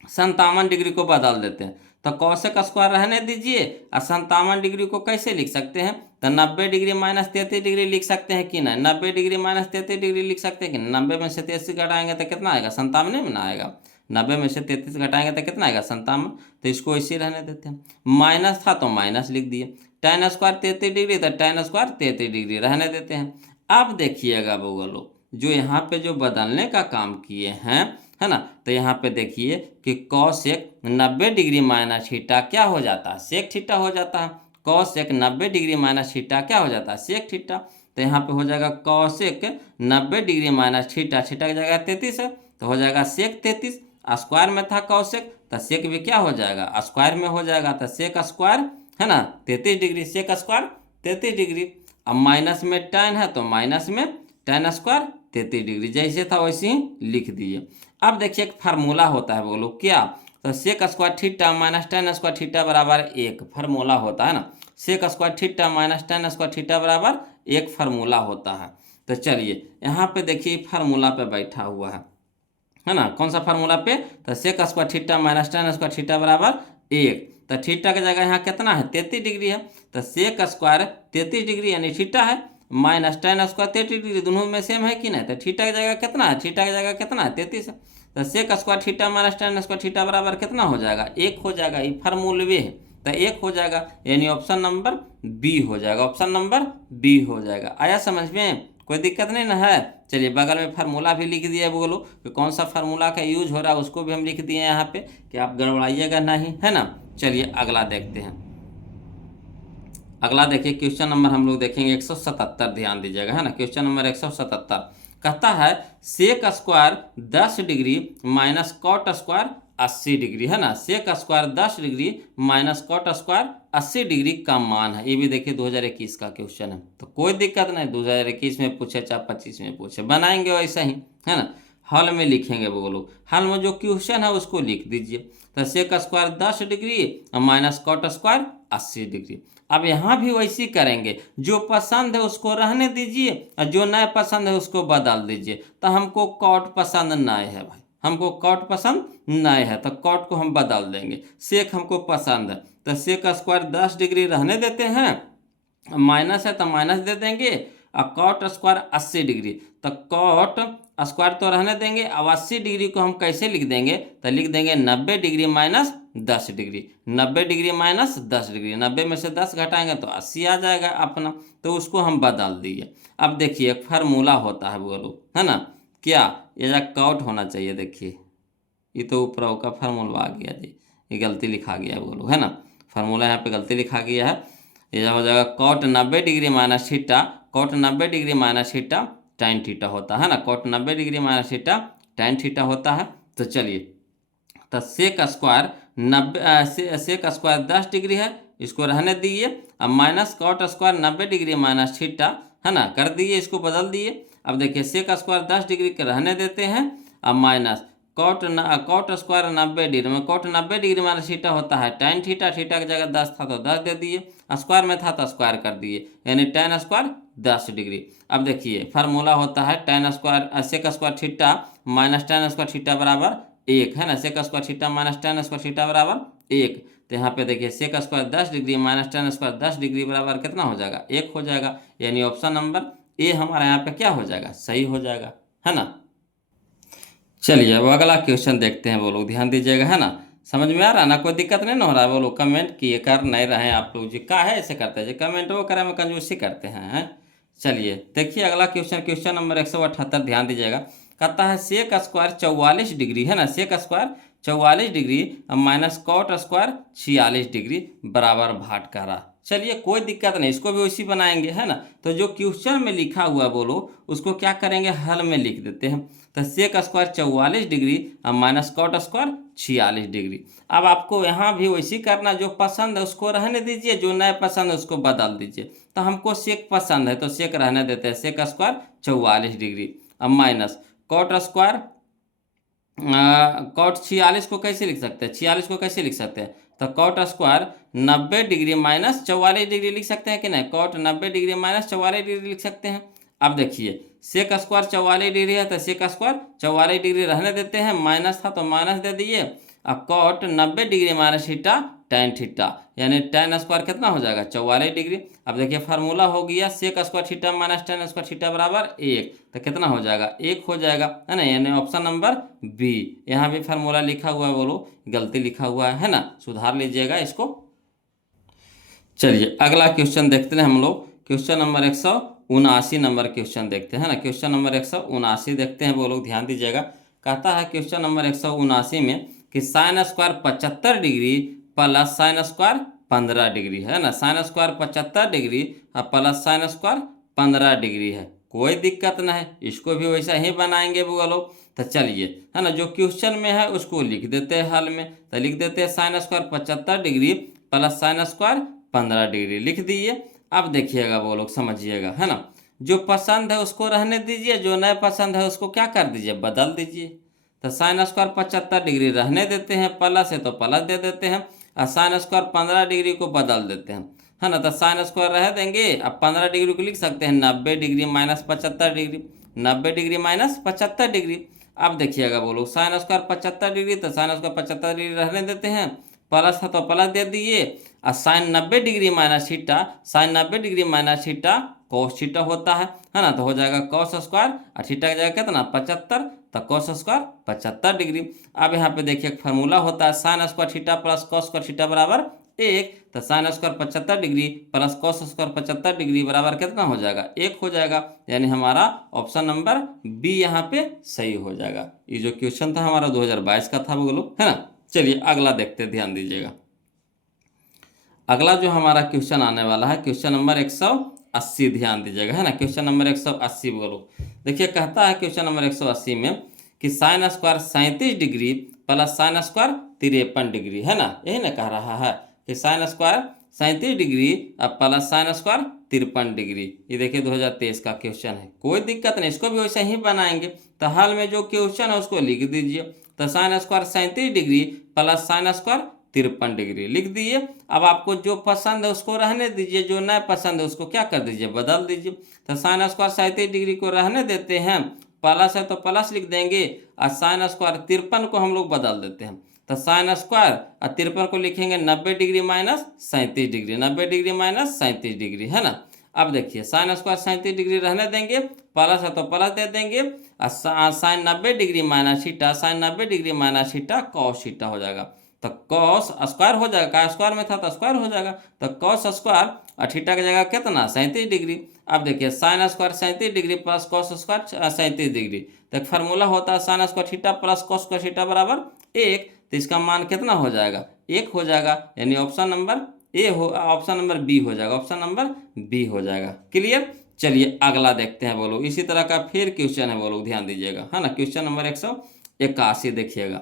57 डिग्री को बदल देते हैं। तो कौशिक स्क्वायर रहने दीजिए, और 57 डिग्री को कैसे लिख सकते हैं, तो 90 डिग्री माइनस 33 डिग्री लिख सकते हैं कि नहीं, 90 डिग्री माइनस 33 डिग्री लिख सकते हैं कि 90 में से 33 घटाएंगे तो कितना आएगा, 57 में ना आएगा, 90 में से 33 घटाएंगे तो कितना आएगा 57। तो इसको इसी रहने देते हैं, माइनस था तो माइनस लिख दिए, tan स्क्वायर 33 डिग्री तो tan स्क्वायर 33 डिग्री रहने देते हैं। अब देखिएगा बोलो जो यहाँ पे जो बदलने का काम किए हैं, है ना, तो यहाँ पे देखिए कि कॉसेक 90 डिग्री माइनस थीटा क्या हो जाता है, सेक थीटा हो जाता है। कॉसेक 90 डिग्री माइनस थीटा क्या हो जाता है, सेक थीटा। तो यहाँ पे हो जाएगा cosec 90 degree minus theta, theta की जगह 33 है तो हो जाएगा सेक 33। स्क्वायर में था कॉसेक तो सेक भी क्या हो जाएगा, स्क्वायर में हो जाएगा, तो सेक स्क्वायर है ना 33 डिग्री, सेक स्क्वायर 33 डिग्री। अब माइनस में tan है तो माइनस में tan स्क्वायर 33 डिग्री, जैसे था वैसे ही लिख दिए। अब देखिए एक फार्मूला होता है, बोलो क्या, तो sec square theta minus tan square theta बराबर 1 फार्मूला होता है ना, sec square theta minus tan square theta बराबर 1 फार्मूला होता है। तो चलिए यहाँ पे देखिए फार्मूला पे बैठा हुआ है ना, कौन सा फार्मूला पे, तो sec square theta minus tan square theta बराबर 1। तो थीटा की जगह यहाँ कितना है 33 डिग्री है, तो सेक स्क्वायर 33 डिग्री यानी थीटा है, माइनस tan स्क्वायर 33 डिग्री, दोनों में सेम है कि नहीं, तो थीटा की जगह कितना है, थीटा की जगह कितना है 33 है। तो sec square theta minus tan square theta बराबर कितना हो जाएगा, 1 हो जाएगा, ये फार्मूलवे है तो 1 हो जाएगा, यानी ऑप्शन नंबर बी हो जाएगा, ऑप्शन नंबर बी हो जाएगा। आया समझ में, कोई दिक्कत नहीं ना है। चलिए बगल में फार्मूला भी लिख दिया, बोलो कि कौन सा फार्मूला का यूज हो रहा है उसको भी हम लिख दिए यहाँ पे कि आप गड़बड़ाइएगा नहीं, है ना। चलिए अगला देखते हैं। अगला देखिए क्वेश्चन नंबर हम लोग देखेंगे 177, ध्यान दीजिएगा, है ना। क्वेश्चन नंबर 177 कहता है sec square 10 degree minus cot square 80 degree, है ना। Sec square 10 degree minus cot square 80 degree का मान है। ये भी देखिए 2021 का क्वेश्चन है, तो कोई दिक्कत नहीं, 2021 में पूछे चाहे 25 में पूछे, बनाएंगे वैसा ही, है ना। हल में लिखेंगे, बोलो हल में जो क्वेश्चन है उसको लिख दीजिए। तो sec square 10 degree minus cot square 80 degree. अब यहाँ भी वैसे ही करेंगे, जो पसंद है उसको रहने दीजिए और जो नहीं पसंद है उसको बदल दीजिए। तो हमको कॉट पसंद नहीं है भाई, हमको कॉट पसंद नहीं है तो कॉट को हम बदल देंगे। सेक हमको पसंद है तो सेक स्क्वायर 10 डिग्री रहने देते हैं, माइनस है तो माइनस दे देंगे, और कॉट स्क्वायर 80 डिग्री, तो कॉट स्क्वायर तो रहने देंगे। अब 80 डिग्री को हम कैसे लिख देंगे, तो लिख देंगे 90 degree minus 10 degree, 90 degree minus 10 degree, 90 में से 10 घटाएंगे तो 80 आ जाएगा अपना, तो उसको हम बदल दिए। अब देखिए एक फार्मूला होता है, बोलो है ना, क्या ये कॉट होना चाहिए, देखिए ये तो ऊपर का फार्मूला आ गया जी, ये गलती लिखा गया है, बोलो है ना, फार्मूला यहाँ पे गलती लिखा गया है। ये हो जाएगा cot 90 degree minus theta, cot 90 degree minus theta tan theta होता है ना, cot 90 degree minus theta tan theta होता है। तो चलिए, तो sec square 90 sec square 10 degree है, इसको रहने दिए। अब minus cot square 90 degree minus theta, है ना, कर दिए, इसको बदल दिए। अब देखिए सेक स्क्वायर 10 डिग्री के रहने देते हैं, अब माइनस कॉट स्क्वायर 90 डिग्री में कॉट 90 डिग्री माइनस थीटा होता है tan थीटा, थीटा की जगह 10 था तो 10 दे दिए, स्क्वायर में था तो स्क्वायर कर दिए, यानी tan स्क्वायर 10 डिग्री। अब देखिए फार्मूला होता है tan square sec square theta minus tan square theta बराबर 1, है ना, sec square theta minus tan square theta बराबर 1। तो यहाँ पे देखिए sec square 10 degree minus tan square 10 degree बराबर कितना हो जाएगा, 1 हो जाएगा, यानी ऑप्शन नंबर ए हमारा यहाँ पे क्या हो जाएगा, सही हो जाएगा, है ना। चलिए अब अगला क्वेश्चन देखते हैं, बोलो ध्यान दीजिएगा, है ना। समझ में आ रहा है ना, कोई दिक्कत नहीं ना हो रहा है, बोलो कमेंट किए कर नहीं रहे हैं आप लोग जी, का है ऐसे करते हैं जी, कमेंट वो करें में कंजूसी करते हैं। चलिए देखिए अगला क्वेश्चन, क्वेश्चन नंबर 178, ध्यान दीजिएगा। कहता है सेक स्क्वायर 44 डिग्री, है ना, sec square 44 degree minus cot square 46 degree बराबर भाटकारा। चलिए कोई दिक्कत नहीं, इसको भी वैसी बनाएंगे, है ना। तो जो क्वेश्चन में लिखा हुआ बोलो उसको क्या करेंगे, हल में लिख देते हैं। तो सेक स्क्वायर 44 डिग्री और माइनस कॉट स्क्वायर 46 डिग्री। अब आपको यहाँ भी वैसी करना, जो पसंद है उसको रहने दीजिए, जो नहीं पसंद है उसको बदल दीजिए। तो हमको सेक पसंद है तो सेक रहने देते हैं, सेक स्क्वायर 44 डिग्री, अब माइनस कॉट स्क्वायर कॉट 46 को कैसे लिख सकते हैं, 46 को कैसे लिख सकते हैं, तो cot square 90 degree minus 44 degree लिख सकते हैं कि नहीं, कॉट 90 डिग्री माइनस 44 डिग्री लिख सकते हैं। अब देखिए सेक स्क्वायर 44 डिग्री है तो सेक स्क्वायर 44 डिग्री रहने देते हैं, माइनस था तो माइनस दे दिए, और cot 90 degree minus theta tan theta, यानी tan स्क्वायर कितना हो जाएगा 44 डिग्री। अब देखिए फार्मूला हो गया sec square theta minus tan square theta बराबर 1, तो कितना हो जाएगा 1 हो जाएगा, है ना, यानी ऑप्शन नंबर बी। यहाँ भी फार्मूला लिखा हुआ है, बोलो गलती लिखा हुआ है ना, सुधार लीजिएगा इसको। चलिए अगला क्वेश्चन देखते हैं हम लोग, क्वेश्चन नंबर 179 नंबर क्वेश्चन देखते हैं ना। क्वेश्चन नंबर 179 देखते हैं वो लोग, ध्यान दीजिएगा। कहता है क्वेश्चन नंबर 179 में कि sine square 75 degree plus sine square 15 degree है ना। साइन स्क्वायर 75 डिग्री और प्लस साइन स्क्वायर 15 डिग्री है, कोई दिक्कत ना है, इसको भी वैसा ही बनाएंगे वो लोग। तो चलिए, है ना, जो क्वेश्चन में है उसको लिख देते हैं हल में। तो लिख देते हैं sine square 75 degree plus sine square 15 degree लिख दिए। अब देखिएगा वो लोग, समझिएगा, है ना। जो पसंद है उसको रहने दीजिए, जो नहीं पसंद है उसको क्या कर दीजिए, बदल दीजिए। तो साइन स्क्वायर 75 डिग्री रहने देते हैं, प्लस है तो प्लस दे देते हैं, और साइन स्क्वायर 15 डिग्री को बदल देते हैं, है ना। तो साइन स्क्वायर रह देंगे, अब 15 डिग्री को लिख सकते हैं 90 degree minus 75 degree, 90 degree minus 75 degree. अब देखिएगा बोलो, साइन स्क्वायर 75 डिग्री, तो साइन स्क्वायर 75 डिग्री रहने देते हैं, प्लस है तो प्लस दे दिए, और sine 90 degree minus theta, sine 90 degree minus theta cos theta होता है ना। तो हो जाएगा कॉस स्क्वायर, और थीटा की जगह कितना 75, तो कॉस स्क्वायर 75 डिग्री। अब यहाँ पे देखिए एक फार्मूला होता है, sine square theta plus cos square theta बराबर 1। तो sine square 75 degree plus cos square 75 degree बराबर कितना हो जाएगा, 1 हो जाएगा। यानी हमारा ऑप्शन नंबर बी यहाँ पे सही हो जाएगा। ये जो क्वेश्चन था हमारा 2022 का था वो लोग, है ना। चलिए अगला देखते, ध्यान दीजिएगा। अगला जो हमारा क्वेश्चन आने वाला है क्वेश्चन नंबर 180, ध्यान दीजिएगा, है ना। क्वेश्चन नंबर 180 बोलो। देखिए कहता है क्वेश्चन नंबर 180 में कि sine square 37 degree plus sine square 53 degree, है ना। यही ना कह रहा है कि साइन स्क्वायर 37 डिग्री और प्लस साइन स्क्वायर 53 डिग्री। ये देखिए 2023 का क्वेश्चन है, कोई दिक्कत नहीं, इसको भी वैसे ही बनाएंगे। तो हाल में जो क्वेश्चन है उसको लिख दीजिए। तो sine square 37 degree plus sine square 53 degree लिख दिए। अब आपको जो पसंद है उसको रहने दीजिए, जो नहीं पसंद है उसको क्या कर दीजिए, बदल दीजिए। तो साइन स्क्वायर 37 डिग्री को रहने देते हैं, प्लस है तो प्लस लिख देंगे, और साइन स्क्वायर 53 को हम लोग बदल देते हैं। तो साइन स्क्वायर और 53 को लिखेंगे 90 degree minus 37 degree, 90 degree minus 37 degree, है ना। अब देखिए साइन स्क्वायर 37 डिग्री रहने देंगे, प्लस है तो प्लस दे देंगे, और sine 90 degree minus theta, sine 90 degree minus theta cos theta हो जाएगा। तो कॉस स्क्वायर हो जाएगा, का स्क्वायर में था तो स्क्वायर हो जाएगा। तो कॉस स्क्वायर और थीटा की जगह कितना 37 डिग्री। अब देखिए sine square 37 degree plus cos square 37 degree. तो एक फार्मूला होता है sine square theta plus cos square theta बराबर 1। तो इसका मान कितना हो जाएगा, 1 हो जाएगा। यानी ऑप्शन नंबर ए हो, ऑप्शन नंबर बी हो जाएगा, ऑप्शन नंबर बी हो जाएगा। क्लियर। चलिए अगला देखते हैं वो लोग। इसी तरह का फिर क्वेश्चन है वो लोग, ध्यान दीजिएगा, है ना। क्वेश्चन नंबर 181 देखिएगा।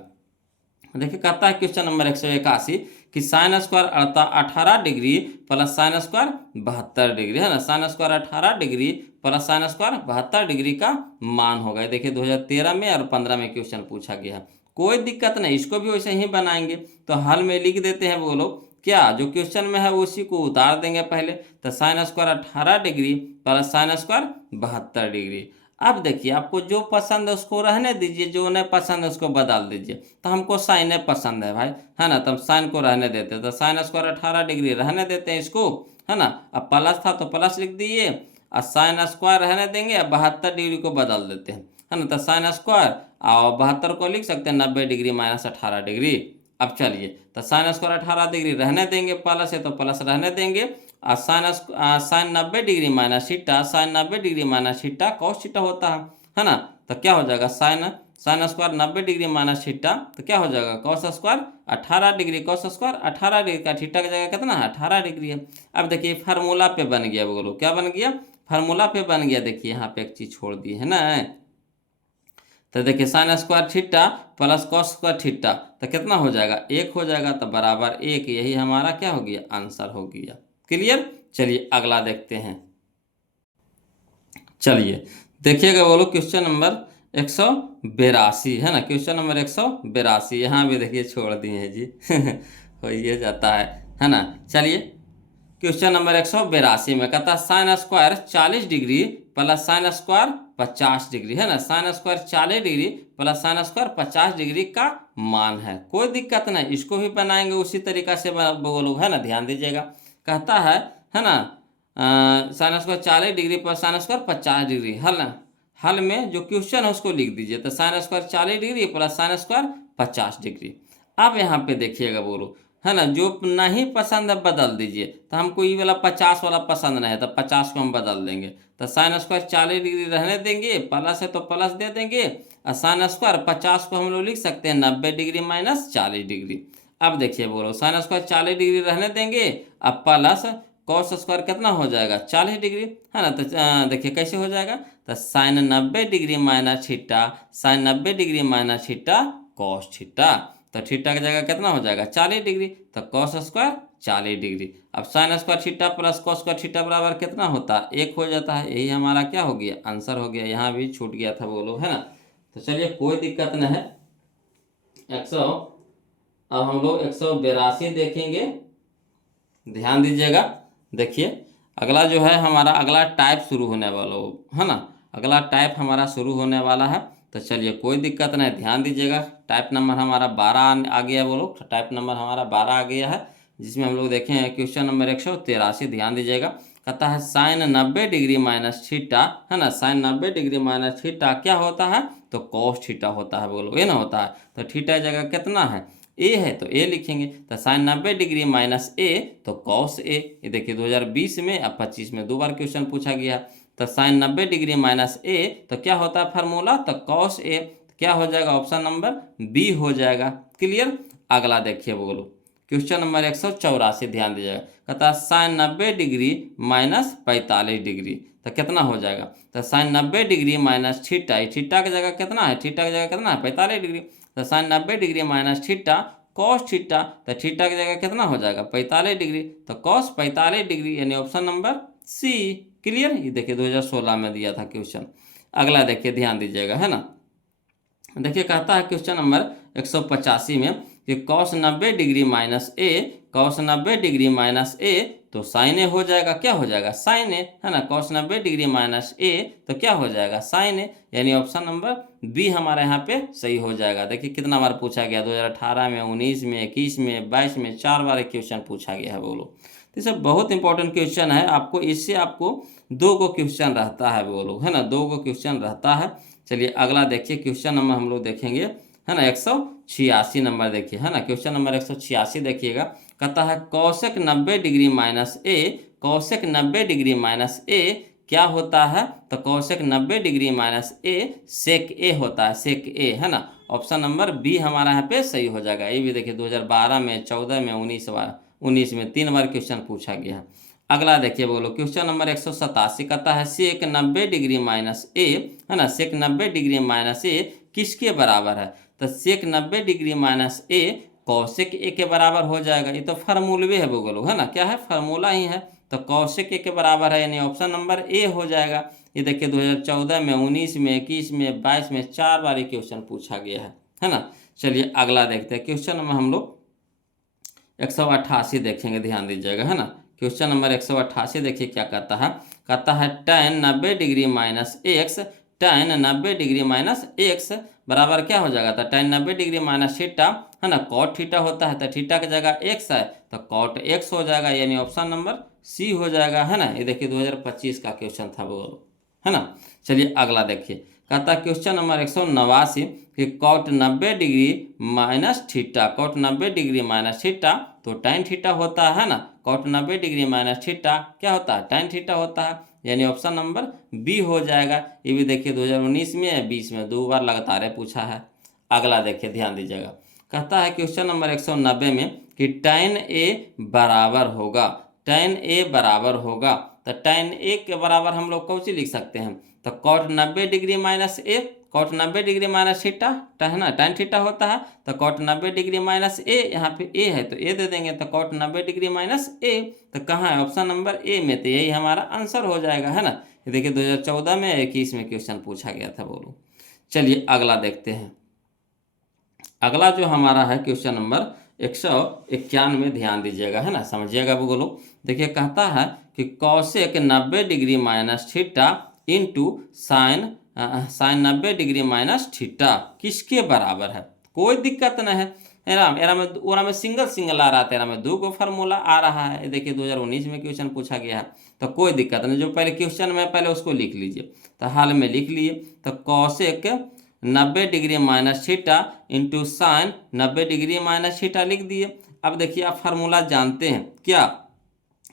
देखिए कहता है क्वेश्चन नंबर 181 कि sine square 18 degree plus sine square 72 degree, है ना। Sine square 18 degree plus sine square 72 degree का मान होगा। देखिए 2013 में और 15 में क्वेश्चन पूछा गया है, कोई दिक्कत नहीं, इसको भी वैसे ही बनाएंगे। तो हल में लिख देते हैं वो लोग, क्या जो क्वेश्चन में है उसी को उतार देंगे पहले। तो sine square 18 degree plus sine square 72 degree. अब देखिए आपको जो पसंद है उसको रहने दीजिए, जो नहीं पसंद है उसको बदल दीजिए। तो हमको साइन पसंद है भाई, है ना, तो हम साइन को रहने देते हैं। तो साइन स्क्वायर 18 डिग्री रहने देते हैं इसको, है ना। अब प्लस था तो प्लस लिख दिए, और साइन स्क्वायर रहने देंगे, अब 72 डिग्री को बदल देते हैं, है ना। तो साइन स्क्वायर और 72 को लिख सकते हैं 90 डिग्री माइनस 18 डिग्री। अब चलिए, तो साइन स्क्वायर 18 डिग्री रहने देंगे, प्लस है तो प्लस रहने देंगे, और sine 90 degree minus theta, sine 90 degree minus theta cos theta होता है ना। तो क्या हो जाएगा, sine square 90 degree minus theta, तो क्या हो जाएगा cos square 18 degree, cos square 18 degree का थीटा की जगह कितना है 18 डिग्री है। अब देखिए फार्मूला पे बन गया, बोलो क्या बन गया, फार्मूला पे बन गया। देखिए यहाँ पे एक चीज छोड़ दी है ना। तो देखिए sign square theta plus cos square theta, तो कितना हो जाएगा 1 हो जाएगा, तो बराबर 1। यही हमारा क्या हो गया, आंसर हो गया। क्लियर। चलिए अगला देखते हैं। चलिए देखिएगा वो लोग क्वेश्चन नंबर 182, है ना। क्वेश्चन नंबर 182 यहाँ भी देखिए छोड़ दिए हैं जी हो ये जाता है ना। चलिए क्वेश्चन नंबर 182 में कहता है sine square 40 degree plus sine square 50 degree, है ना। Sine square 40 degree plus sine square 50 degree का मान है, कोई दिक्कत नहीं, इसको भी बनाएंगे उसी तरीका से वो लोग, है ना। ध्यान दीजिएगा, कहता है ना sine square 40 degree plus sine square 50 degree. हल में जो क्वेश्चन है उसको लिख दीजिए। तो sine square 40 degree plus sine square 50 degree. अब यहाँ पे देखिएगा बोलो, है ना, जो नहीं पसंद है बदल दीजिए। तो हमको ये वाला 50 वाला पसंद नहीं है तो 50 को हम बदल देंगे। तो साइन स्क्वायर 40 डिग्री रहने देंगे, प्लस है तो प्लस दे देंगे, और साइन स्क्वायर 50 को हम लोग लिख सकते हैं 90 डिग्री माइनस 40 डिग्री। अब देखिए बोलो, साइन स्क्वायर 40 डिग्री रहने देंगे, अब प्लस कॉस स्क्वायर कितना हो जाएगा 40 डिग्री, है ना। तो देखिए कैसे हो जाएगा, तो sine 90 degree minus theta, sine 90 degree minus theta cos theta. तो थीटा की जगह कितना हो जाएगा 40 डिग्री, तो कॉस स्क्वायर 40 डिग्री। अब sine square theta plus cos square theta बराबर कितना होता है 1 हो जाता है। यही हमारा क्या हो गया आंसर हो गया, यहाँ भी छूट गया था बोलो, है ना। तो चलिए कोई दिक्कत नहीं है। 100 अब हम लोग 182 देखेंगे, ध्यान दीजिएगा। देखिए अगला जो है हमारा अगला टाइप शुरू होने वाला हो, है ना, अगला टाइप हमारा शुरू होने वाला है। तो चलिए कोई दिक्कत नहीं, ध्यान दीजिएगा। टाइप नंबर हमारा 12 आ गया बोलो, टाइप नंबर हमारा 12 आ गया है, जिसमें हम लोग देखें क्वेश्चन नंबर 183। ध्यान दीजिएगा, कहता है साइन 90 डिग्री माइनस थीटा, है ना, साइन 90 डिग्री माइनस थीटा क्या होता है, तो कॉस थीटा होता है बोलो, ये ना होता है। तो थीटा जगह कितना है ए है तो ए लिखेंगे। तो साइन 90 डिग्री माइनस ए तो कॉस ए। ये देखिए 2020 में अब 25 में 2 बार क्वेश्चन पूछा गया। तो साइन 90 डिग्री माइनस ए तो क्या होता है फार्मूला, तो कॉस ए। क्या हो जाएगा ऑप्शन नंबर बी हो जाएगा। क्लियर। अगला देखिए बोलो, क्वेश्चन नंबर 184, ध्यान दीजिएगा। कहता है साइन 90 डिग्री माइनस 45 डिग्री, तो कितना हो जाएगा, तो sine 90 degree minus theta, theta की जगह कितना है, थीटा की जगह कितना है 45 डिग्री। तो sine 90 degree minus theta cos theta, तो थीटा की जगह कितना हो जाएगा 45 डिग्री, तो कॉस 45 डिग्री, यानी ऑप्शन नंबर सी। क्लियर। ये देखिए 2016 में दिया था क्वेश्चन। अगला देखिए ध्यान दीजिएगा, है ना। देखिए कहता है क्वेश्चन नंबर 185 में कि कॉस 90 डिग्री माइनस ए, कॉस 90 डिग्री माइनस ए तो साइन ए हो जाएगा, क्या हो जाएगा साइन ए, है ना। कॉस 90 डिग्री माइनस ए तो क्या हो जाएगा साइन ए, यानी ऑप्शन नंबर बी हमारे यहाँ पे सही हो जाएगा। देखिए कितना बार पूछा गया, 2018 में, 19 में, 21 में, 22 में, 4 बार क्वेश्चन पूछा गया है बोलो। तो सब बहुत इंपॉर्टेंट क्वेश्चन है, आपको इससे आपको 2 को क्वेश्चन रहता है बोलो, है ना, 2 को क्वेश्चन रहता है। चलिए अगला देखिए क्वेश्चन नंबर हम लोग देखेंगे, है ना, 186 नंबर देखिए, है ना, क्वेश्चन नंबर 186 देखिएगा। कहता है कौशिक 90 डिग्री माइनस ए, कौशिक 90 डिग्री माइनस ए क्या होता है, तो कौशिक 90 डिग्री माइनस ए सेक ए होता है, सेक ए, है ना। ऑप्शन नंबर बी हमारा यहाँ पे सही हो जाएगा। ये भी देखिए 2012 में, 14 में, 19 में 3 बार क्वेश्चन पूछा गया है। अगला देखिए बोलो, क्वेश्चन नंबर 187 कहता है सेक 90 डिग्री माइनस ए, है ना, सेक 90 डिग्री माइनस ए किसके बराबर है, तो सेक 90 डिग्री माइनस ए कौशिक ए के बराबर हो जाएगा। ये तो फार्मूलवे है बोलो, है ना, क्या है फार्मूला ही है। तो कौशिक ए के बराबर है, यानी ऑप्शन नंबर ए हो जाएगा। ये देखिए 2014 में, 19 में, 21 में, 22 में 4 बार क्वेश्चन पूछा गया है ना। चलिए अगला देखते हैं, क्वेश्चन नंबर हम लोग 188 देखेंगे, ध्यान दीजिएगा, है ना। क्वेश्चन नंबर 188 देखिए क्या कहता है tan 90 degree minus x, tan 90 degree minus x बराबर क्या हो जाएगा, तो tan 90 डिग्री माइनस थीटा, है ना, कॉट थीटा होता है, तो थीटा की जगह एक्स है तो कॉट एक्स हो जाएगा, यानी ऑप्शन नंबर सी हो जाएगा, है ना। ये देखिए 2025 का क्वेश्चन था वो, है ना। चलिए अगला देखिए, कहता है क्वेश्चन नंबर 189 कि cot 90 degree minus theta, cot 90 degree minus theta तो tan थीटा होता है ना, कॉट 90 डिग्री माइनस थीटा क्या होता है tan थीटा होता है, यानी ऑप्शन नंबर बी हो जाएगा। ये भी देखिए 2019 में, 20 में 2 बार लगातार पूछा है। अगला देखिए ध्यान दीजिएगा, कहता है क्वेश्चन नंबर 190 में कि tan ए बराबर होगा, tan ए बराबर होगा, तो tan ए के बराबर हम लोग कौन सी लिख सकते हैं, तो कॉट 90 डिग्री माइनस ए, कॉट 90 डिग्री माइनस थीटा, है ना, tan थीटा होता है, तो कॉट 90 डिग्री माइनस ए, यहाँ पे ए है तो ए दे देंगे, तो कॉट 90 डिग्री माइनस ए तो कहाँ है ऑप्शन नंबर ए में, तो यही हमारा आंसर हो जाएगा, है ना। ये देखिए 2014 में, 21 में क्वेश्चन पूछा गया था बोलो। चलिए अगला देखते हैं, अगला जो हमारा है क्वेश्चन नंबर 191, ध्यान दीजिएगा, है ना, समझिएगा बोलो। देखिए कहता है कि Kaushik 90 degree minus theta into sine 90 degree minus theta किसके बराबर है, कोई दिक्कत नहीं है। एरा में सिंगल आ रहा था, एरा में 2 को फार्मूला आ रहा है। ये देखिए 2019 में क्वेश्चन पूछा गया है, तो कोई दिक्कत नहीं, जो पहले क्वेश्चन में पहले उसको लिख लीजिए। तो हाल में लिख लिए, तो Kaushik 90 degree minus theta into sine 90 degree minus theta लिख दिए। अब देखिए आप फार्मूला जानते हैं क्या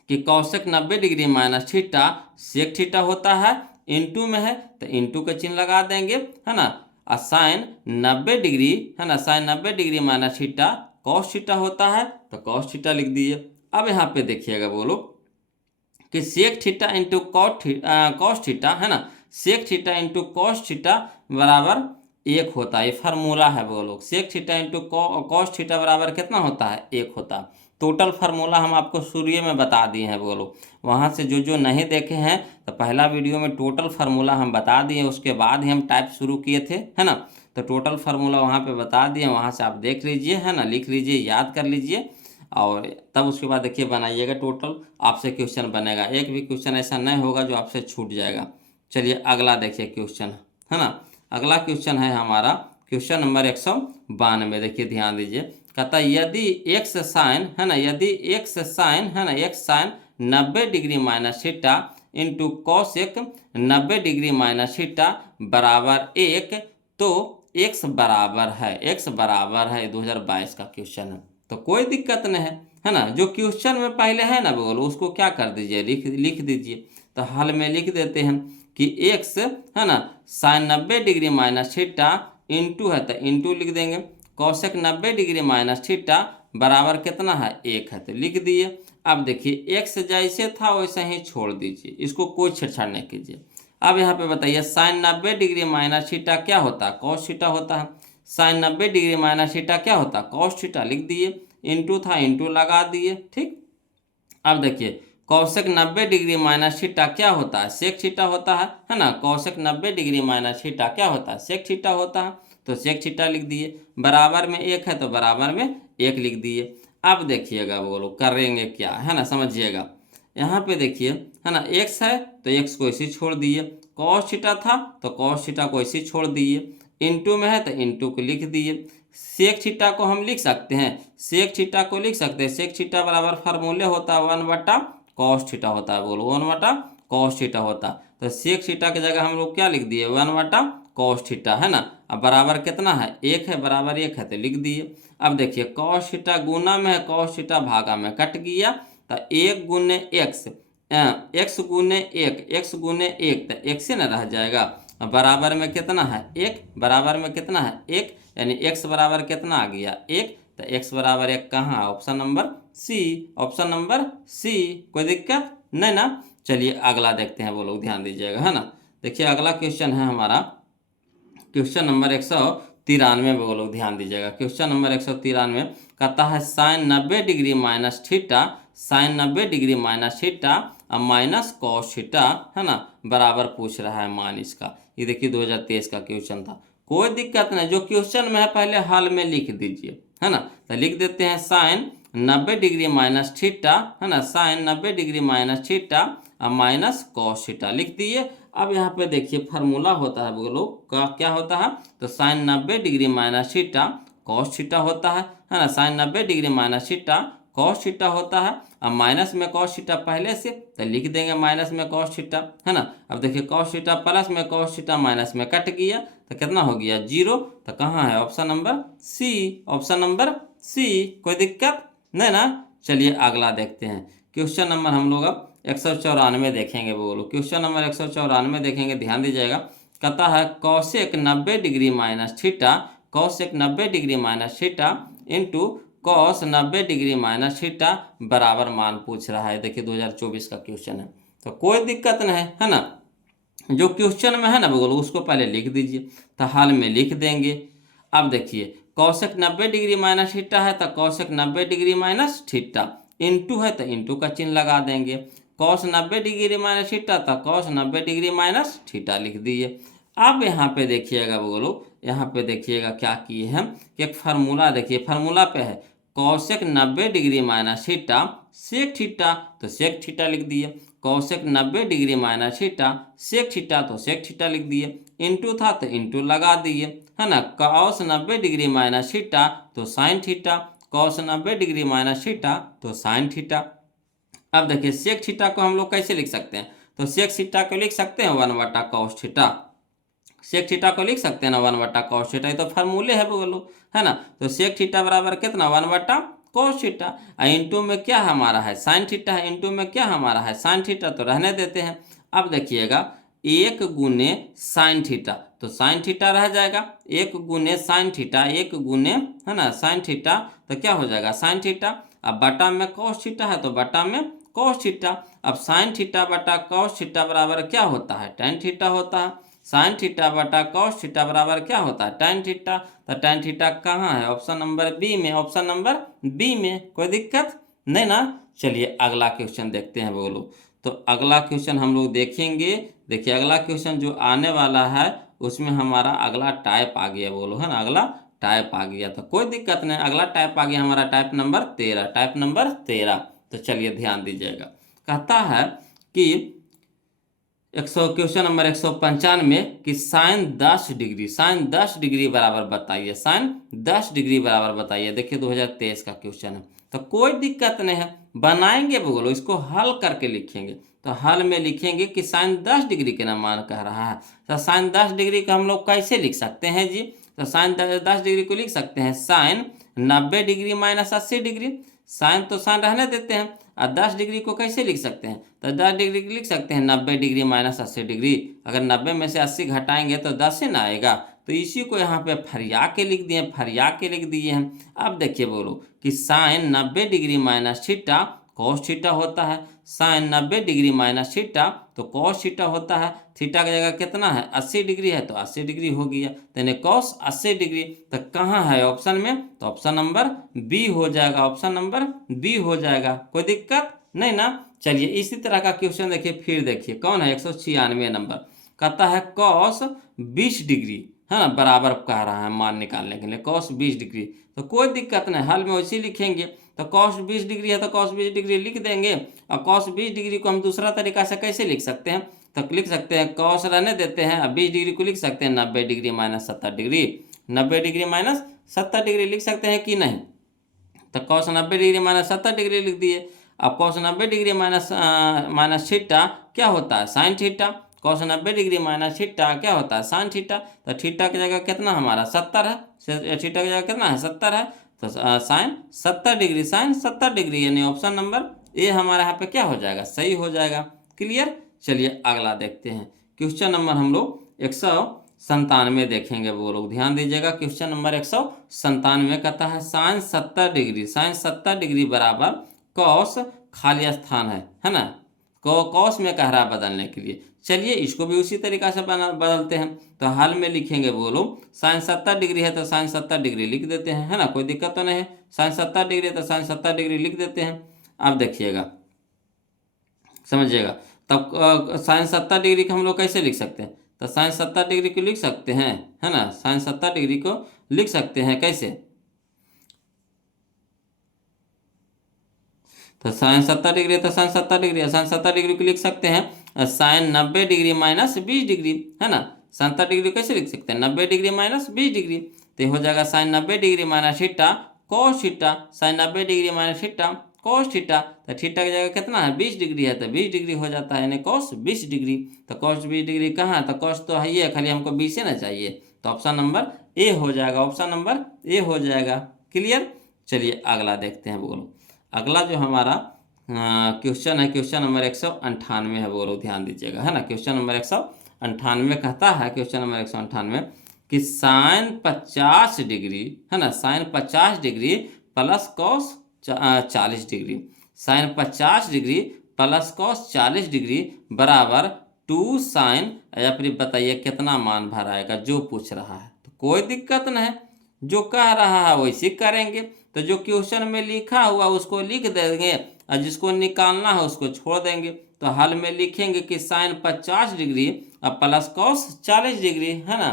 कि cosec 90 degree minus theta sec theta होता है, इनटू में है तो इनटू का चिन्ह लगा देंगे, है ना। और साइन 90 डिग्री, है ना, sine 90 degree minus theta cos theta होता है तो कॉस थीटा लिख दिए। अब यहाँ पे देखिएगा बोलो कि sec theta into cos theta, है ना, sec theta into cos theta बराबर 1 होता है। ये फार्मूला है बोलो, sec theta into cos theta बराबर कितना होता है, 1 होता है। टोटल फार्मूला हम आपको शुरू में बता दिए हैं बोलो, वहाँ से जो नहीं देखे हैं तो पहला वीडियो में टोटल फार्मूला हम बता दिए, उसके बाद ही हम टाइप शुरू किए थे, है ना। तो टोटल फार्मूला वहाँ पे बता दिए, वहाँ से आप देख लीजिए, है ना, लिख लीजिए, याद कर लीजिए, और तब उसके बाद देखिए बनाइएगा। टोटल आपसे क्वेश्चन बनेगा, एक भी क्वेश्चन ऐसा नहीं होगा जो आपसे छूट जाएगा। चलिए अगला देखिए क्वेश्चन, है ना। अगला क्वेश्चन है हमारा क्वेश्चन नंबर 192। देखिए ध्यान दीजिए, कहता है यदि एक्स साइन, है ना, यदि एक्स साइन, है ना, x sine 90 degree minus theta into cosec 90 degree minus theta बराबर 1, तो एक्स बराबर है, एक्स बराबर है, 2022 का क्वेश्चन है। तो कोई दिक्कत नहीं है ना। जो क्वेश्चन में पहले है ना बोलो उसको क्या कर दीजिए, लिख दीजिए। तो हल में लिख देते हैं कि एक्स, है ना, sine 90 degree minus theta into है तो इंटू लिख देंगे, कौशक 90 डिग्री माइनस थीटा बराबर कितना है, 1 है, तो लिख दिए। अब देखिए एक्स जैसे था वैसे ही छोड़ दीजिए, इसको कोई छेड़छाड़ नहीं कीजिए। अब यहाँ पे बताइए साइन 90 डिग्री माइनस थीटा क्या होता है, कॉस थीटा होता है। साइन 90 डिग्री माइनस थीटा क्या होता है, कॉस थीटा लिख दिए, इंटू था इंटू लगा दिए, ठीक। अब देखिए कौशक 90 डिग्री माइनस थीटा क्या होता है, सेक थीटा होता है ना। कौशक 90 डिग्री माइनस थीटा क्या होता है, सेक थीटा होता है, तो सेक थीटा लिख दिए। बराबर में 1 है तो बराबर में 1 लिख दिए। अब देखिएगा बोलो करेंगे क्या, है ना, समझिएगा। यहाँ पे देखिए, है ना, एक्स है तो एक्स को इसी छोड़ दिए, कॉस थीटा था तो कॉस थीटा को इसी छोड़ दिए, इंटू में है तो इंटू को लिख दिए। सेक थीटा को हम लिख सकते हैं, सेक थीटा को लिख सकते हैं, सेक थीटा बराबर फार्मूले होता है 1 बटा कॉस थीटा होता है, बोलो 1 बटा कॉस थीटा होता। तो सेक थीटा की जगह हम लोग क्या लिख दिए, 1 बटा कॉस थीटा, है ना। अब बराबर कितना है, 1 है, बराबर 1 है तो लिख दिए। अब देखिए कॉस थीटा गुना में है, कॉस थीटा भागा में कट गया, तो 1 गुने एक्स, एक्स गुने 1, एक्स गुने 1 तो एक्स से न रह जाएगा। बराबर में कितना है, 1, बराबर में कितना है, 1, यानी x बराबर कितना आ गया, 1, तो x बराबर 1 कहाँ है, option number C, option number C. कोई दिक्कत नहीं ना। चलिए अगला देखते हैं वो लोग, ध्यान दीजिएगा, है ना। देखिए अगला क्वेश्चन है हमारा क्वेश्चन नंबर 193 वो लोग, ध्यान दीजिएगा। क्वेश्चन नंबर 193 कहता है sine 90 degree minus theta, sine 90 degree minus theta और माइनस कॉस थीटा, है ना, बराबर पूछ रहा है मान इसका। ये देखिए 2023 का क्वेश्चन था। कोई दिक्कत नहीं, जो क्वेश्चन में है पहले हाल में लिख दीजिए, है ना। तो लिख देते हैं साइन 90 डिग्री माइनस थीटा, है ना, साइन 90 डिग्री माइनस थीटा और माइनस कॉस थीटा लिख दिए। अब यहाँ पे देखिए फार्मूला होता है बोलो का, क्या होता है, तो sine 90 degree minus theta cos theta होता है ना। Sine 90 degree minus theta cos theta होता है, अब माइनस में कॉस थीटा पहले से तो लिख देंगे माइनस में कॉस थीटा, है ना। अब देखिए कॉस थीटा प्लस में कॉस थीटा माइनस में कट गया तो कितना हो गया, 0। तो कहाँ है, option number C, option number C. कोई दिक्कत नहीं ना। चलिए अगला देखते हैं क्वेश्चन नंबर हम लोग अब 194 देखेंगे, बोलो क्वेश्चन नंबर 194 देखेंगे, ध्यान दीजिएगा। कहता है cosec 90 degree minus theta, cosec 90 degree minus theta into cos 90 degree minus theta बराबर मान पूछ रहा है। देखिए 2024 का क्वेश्चन है, तो कोई दिक्कत नहीं है ना। जो क्वेश्चन में है ना बोलो उसको पहले लिख दीजिए, तो हाल में लिख देंगे। अब देखिए कौशक 90 डिग्री माइनस थीटा है तो कौशक 90 डिग्री माइनस थीटा, इंटू है तो इंटू का चिन्ह लगा देंगे। कॉस 90 डिग्री माइनस थीटा था कॉस 90 डिग्री माइनस थीटा लिख दिए। अब यहाँ पे देखिएगा बोलो, यहाँ पे देखिएगा क्या किए हैं कि एक फार्मूला देखिए, फार्मूला पे है cosec 90 degree minus theta sec theta, तो सेक थीटा लिख दिए। Cosec 90 degree minus theta sec theta, तो सेक थीटा लिख दिए। इंटू था तो इंटू लगा दिए, है ना। कॉस 90 डिग्री माइनस थीटा तो sine theta, cos 90 degree minus theta तो साइन थीटा। अब देखिए सेक थीटा को हम लोग कैसे लिख सकते हैं, तो सेक थीटा को लिख सकते हैं 1 बटा कॉस थीटा, सेक थीटा को लिख सकते हैं ना 1 बटा कॉस थीटा, ये तो फार्मूले है बोलो, है ना। तो सेक थीटा बराबर कितना, 1 बटा कॉस थीटा। इंटू में क्या हमारा है साइन थीटा है, इंटू में क्या हमारा है साइन थीटा, तो रहने देते हैं। अब देखिएगा 1 × साइन थीटा, तो साइन थीटा रह जाएगा, 1 × साइन थीटा, 1 है ना साइन थीटा, तो क्या हो जाएगा साइन थीटा। अब बटा में कॉस थीटा है तो बटा में कॉस थीटा। अब साइन थीटा बटा कॉस थीटा बराबर क्या होता है टेन थीटा होता है। साइन थीटा बटा कॉस थीटा बराबर क्या होता है टेन थीटा। तो टेन थीटा कहाँ है, ऑप्शन नंबर बी में, ऑप्शन नंबर बी में। कोई दिक्कत नहीं ना। चलिए अगला क्वेश्चन देखते हैं बोलो। तो अगला क्वेश्चन हम लोग देखेंगे। देखिए अगला क्वेश्चन जो आने वाला है उसमें हमारा अगला टाइप आ गया बोलो, है ना, अगला टाइप आ गया। तो कोई दिक्कत नहीं, अगला टाइप आ गया हमारा टाइप नंबर 13, टाइप नंबर 13। तो चलिए ध्यान दीजिएगा। कहता है कि क्वेश्चन नंबर 195 कि साइन 10 डिग्री, साइन 10 डिग्री बराबर बताइए, साइन 10 डिग्री बराबर बताइए। देखिए 2023 का क्वेश्चन है, तो कोई दिक्कत नहीं है, बनाएंगे बोलो, इसको हल करके लिखेंगे। तो हल में लिखेंगे कि साइन 10 डिग्री के ना मान कह रहा है। तो साइन 10 डिग्री को हम लोग कैसे लिख सकते हैं जी। तो साइन 10 डिग्री को लिख सकते हैं sine 90 degree minus 80 degree. Sine तो साइन रहने देते हैं, और 10 डिग्री को कैसे लिख सकते हैं, तो 10 डिग्री को लिख सकते हैं 90 डिग्री माइनस 80 डिग्री। अगर 90 में से 80 घटाएंगे तो 10 ही ना आएगा, तो इसी को यहाँ पे फरिया के लिख दिए, फरिया के लिख दिए हैं। अब देखिए बोलो कि sine 90 degree minus theta cos theta होता है, साइन 90 डिग्री माइनस थीटा तो कॉस थीटा होता है। थीटा की जगह कितना है 80 डिग्री है, तो 80 डिग्री हो गया, यानी कॉस 80 डिग्री। तो कहाँ है ऑप्शन में, तो ऑप्शन नंबर बी हो जाएगा, ऑप्शन नंबर बी हो जाएगा। कोई दिक्कत नहीं ना। चलिए इसी तरह का क्वेश्चन देखिए, फिर देखिए कौन है 196 नंबर। कहता है कॉस 20 डिग्री, है ना, बराबर कह रहा है मान निकालने के लिए कॉस 20 डिग्री। तो कोई दिक्कत नहीं, हल में वैसे लिखेंगे। तो कॉस 20 डिग्री है तो कॉस 20 डिग्री लिख देंगे। और कॉस 20 डिग्री को हम दूसरा तरीका से कैसे लिख सकते हैं, तो लिख सकते हैं कॉस रहने देते हैं, अब 20 डिग्री को लिख सकते हैं 90 degree minus 70 degree, 90 degree minus 70 degree लिख सकते हैं कि नहीं। तो कॉस 90 डिग्री माइनस 70 डिग्री लिख दिए। अब कॉस 90 डिग्री माइनस थीटा क्या होता है sine theta, cos 90 degree minus theta क्या होता है साइन थीटा। तो थीटा की जगह कितना हमारा 70 है, थीटा की जगह कितना है 70 है, तो साइन 70 डिग्री, साइन 70 डिग्री, यानी ऑप्शन नंबर ए हमारा यहाँ पे क्या हो जाएगा सही हो जाएगा। क्लियर। चलिए अगला देखते हैं। क्वेश्चन नंबर हम लोग 197 देखेंगे, वो लोग ध्यान दीजिएगा। क्वेश्चन नंबर 197 कहता है साइन 70 डिग्री, साइन 70 डिग्री बराबर कॉस खाली स्थान है ना, कॉस में कह रहा है बदलने के लिए। चलिए इसको भी उसी तरीका से बदलते हैं। तो हाल में लिखेंगे वो लोग साइन 70 डिग्री है तो साइन 70 डिग्री लिख देते हैं, है ना, कोई दिक्कत तो नहीं है। साइन 70 डिग्री है तो साइन 70 डिग्री लिख देते हैं। अब देखिएगा समझिएगा, तब साइन 70 डिग्री को हम लोग कैसे लिख सकते हैं, तो साइन 70 डिग्री को लिख सकते हैं, है ना, साइन 70 डिग्री को लिख सकते हैं कैसे, तो साइन 70 डिग्री तो साइन 70 डिग्री है, साइन 70 डिग्री को लिख सकते हैं साइन 90 डिग्री माइनस 20 डिग्री, है ना। 70 डिग्री कैसे लिख सकते हैं 90 डिग्री माइनस 20 डिग्री, तो हो जाएगा sine 90 degree minus theta cos theta, sine 90 degree minus theta cos theta. तो थीटा की जगह कितना है 20 डिग्री है, तो 20 डिग्री हो जाता है, यानी कॉस 20 डिग्री। तो कॉस 20 डिग्री कहाँ है, तो कॉस तो है ही है, खाली हमको 20 ही ना चाहिए, तो ऑप्शन नंबर ए हो जाएगा, ऑप्शन नंबर ए हो जाएगा। क्लियर। चलिए अगला देखते हैं बोलो। अगला जो हमारा क्वेश्चन है क्वेश्चन नंबर 198 है, वो लोग ध्यान दीजिएगा, है ना। क्वेश्चन नंबर 198 कहता है, क्वेश्चन नंबर 198 कि साइन 50 डिग्री, है ना, sine 50 degree plus cos 40 degree, sine 50 degree plus cos 40 degree बराबर 2 साइन, या फिर बताइए कितना मान भर आएगा, जो पूछ रहा है। तो कोई दिक्कत नहीं है, जो कह रहा है वैसे करेंगे। तो जो क्वेश्चन में लिखा हुआ उसको लिख देंगे, और जिसको निकालना है उसको छोड़ देंगे। तो हल में लिखेंगे कि साइन 50 डिग्री और प्लस कॉस 40 डिग्री, है ना,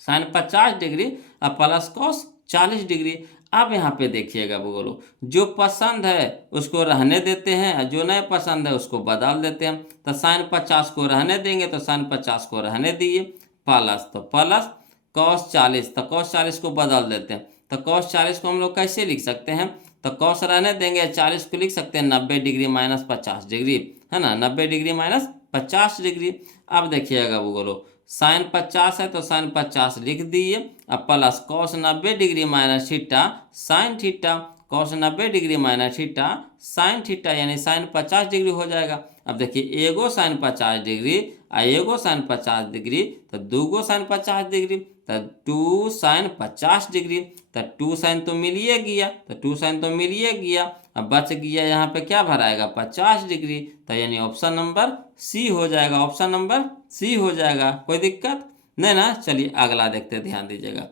साइन 50 डिग्री और प्लस कॉस 40 डिग्री। अब यहाँ पे देखिएगा बोलो, जो पसंद है उसको रहने देते हैं, और जो नहीं पसंद है उसको बदल देते हैं। तो साइन 50 को रहने देंगे, तो साइन 50 को रहने दिए, प्लस तो प्लस कॉस 40, तो कॉस 40 को बदल देते हैं। तो कॉस 40 को हम लोग कैसे लिख सकते हैं, तो कॉस रहने देंगे, 40 को लिख सकते हैं 90 डिग्री माइनस 50 डिग्री, है ना, 90 डिग्री माइनस 50 डिग्री। अब देखिएगा वो बोलो, साइन 50 है तो साइन 50 लिख दिए, अब plus cos 90 degree minus theta sine theta, cos 90 degree minus theta sine theta यानी साइन 50 डिग्री हो जाएगा। अब देखिए एगो साइन 50 डिग्री आ एगो साइन 50 डिग्री तो दूगो साइन 50 डिग्री तो 2 साइन 50 डिग्री। तो 2 साइन तो मिलिए गया, तो 2 साइन तो मिलिए गया। अब बच गया यहाँ पे क्या भराएगा 50 डिग्री। तो यानी ऑप्शन नंबर सी हो जाएगा, ऑप्शन नंबर सी हो जाएगा। कोई दिक्कत नहीं ना। चलिए अगला देखते, ध्यान दीजिएगा।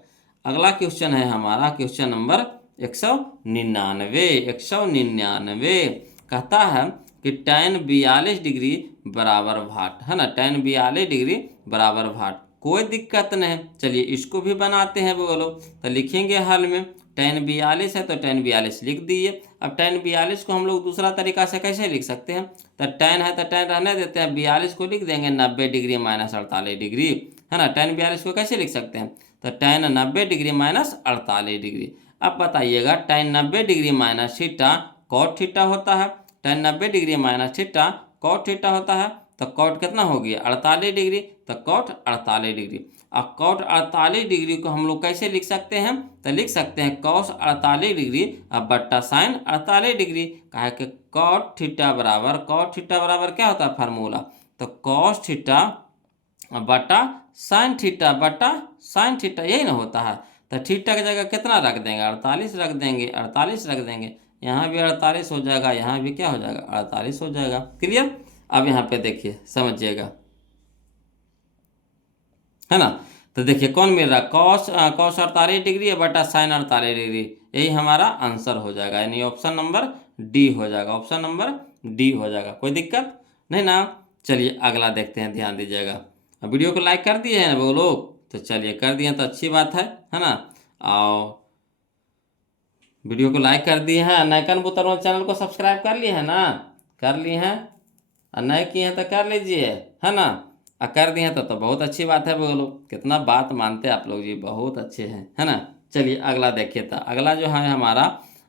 अगला क्वेश्चन है हमारा क्वेश्चन नंबर 199। 199 कहता है कि tan 42 डिग्री बराबर भाट, है ना, tan 42 डिग्री बराबर भाट। कोई दिक्कत नहीं, चलिए इसको भी बनाते हैं बोलो। तो लिखेंगे हल में tan 42 है तो tan 42 लिख दिए। अब tan 42 को हम लोग दूसरा तरीका से कैसे लिख सकते हैं, तो tan है तो tan रहने देते हैं, 42 को लिख देंगे 90 डिग्री माइनस 48 डिग्री, है ना। tan 42 को कैसे लिख सकते हैं, तो tan 90 डिग्री माइनस 48 डिग्री। अब बताइएगा tan 90 degree minus theta cot theta होता है, tan 90 degree minus theta cot theta होता है। तो कॉट कितना हो गया 48 डिग्री, तो कॉट 48 डिग्री। अब कॉट 48 डिग्री को हम लोग कैसे लिख सकते हैं, तो लिख सकते हैं कॉस 48 डिग्री अब बट्टा साइन 48 डिग्री। कहा कि कॉट थीटा बराबर क्या होता है फार्मूला, तो कॉस थीटा बटा साइन थीटा यही ना होता है। तो थीटा की जगह कितना रख देंगे 48 रख देंगे, 48 रख देंगे। यहाँ भी 48 हो जाएगा, यहाँ भी क्या हो जाएगा 48 हो जाएगा। क्लियर। अब यहाँ पे देखिए समझिएगा, है ना। तो देखिए कौन मिल रहा है कॉस 48 डिग्री है बटा साइन 48 डिग्री, यही हमारा आंसर हो जाएगा, यानी ऑप्शन नंबर डी हो जाएगा, ऑप्शन नंबर डी हो जाएगा। कोई दिक्कत नहीं ना। चलिए अगला देखते हैं, ध्यान दीजिएगा। अब वीडियो को लाइक कर दिए हैं वो लोग, तो चलिए कर दिए तो अच्छी बात है ना। और वीडियो को लाइक कर दिए हैं, नाइकन बुतरवा चैनल को सब्सक्राइब कर लिए हैं ना, कर लिए हैं, और नए किए हैं तो कर लीजिए, है ना। और कर दिए हैं तो बहुत अच्छी बात है बोलो, कितना बात मानते हैं आप लोग जी, बहुत अच्छे हैं, है ना। चलिए अगला देखिए। तो अगला जो है हमारा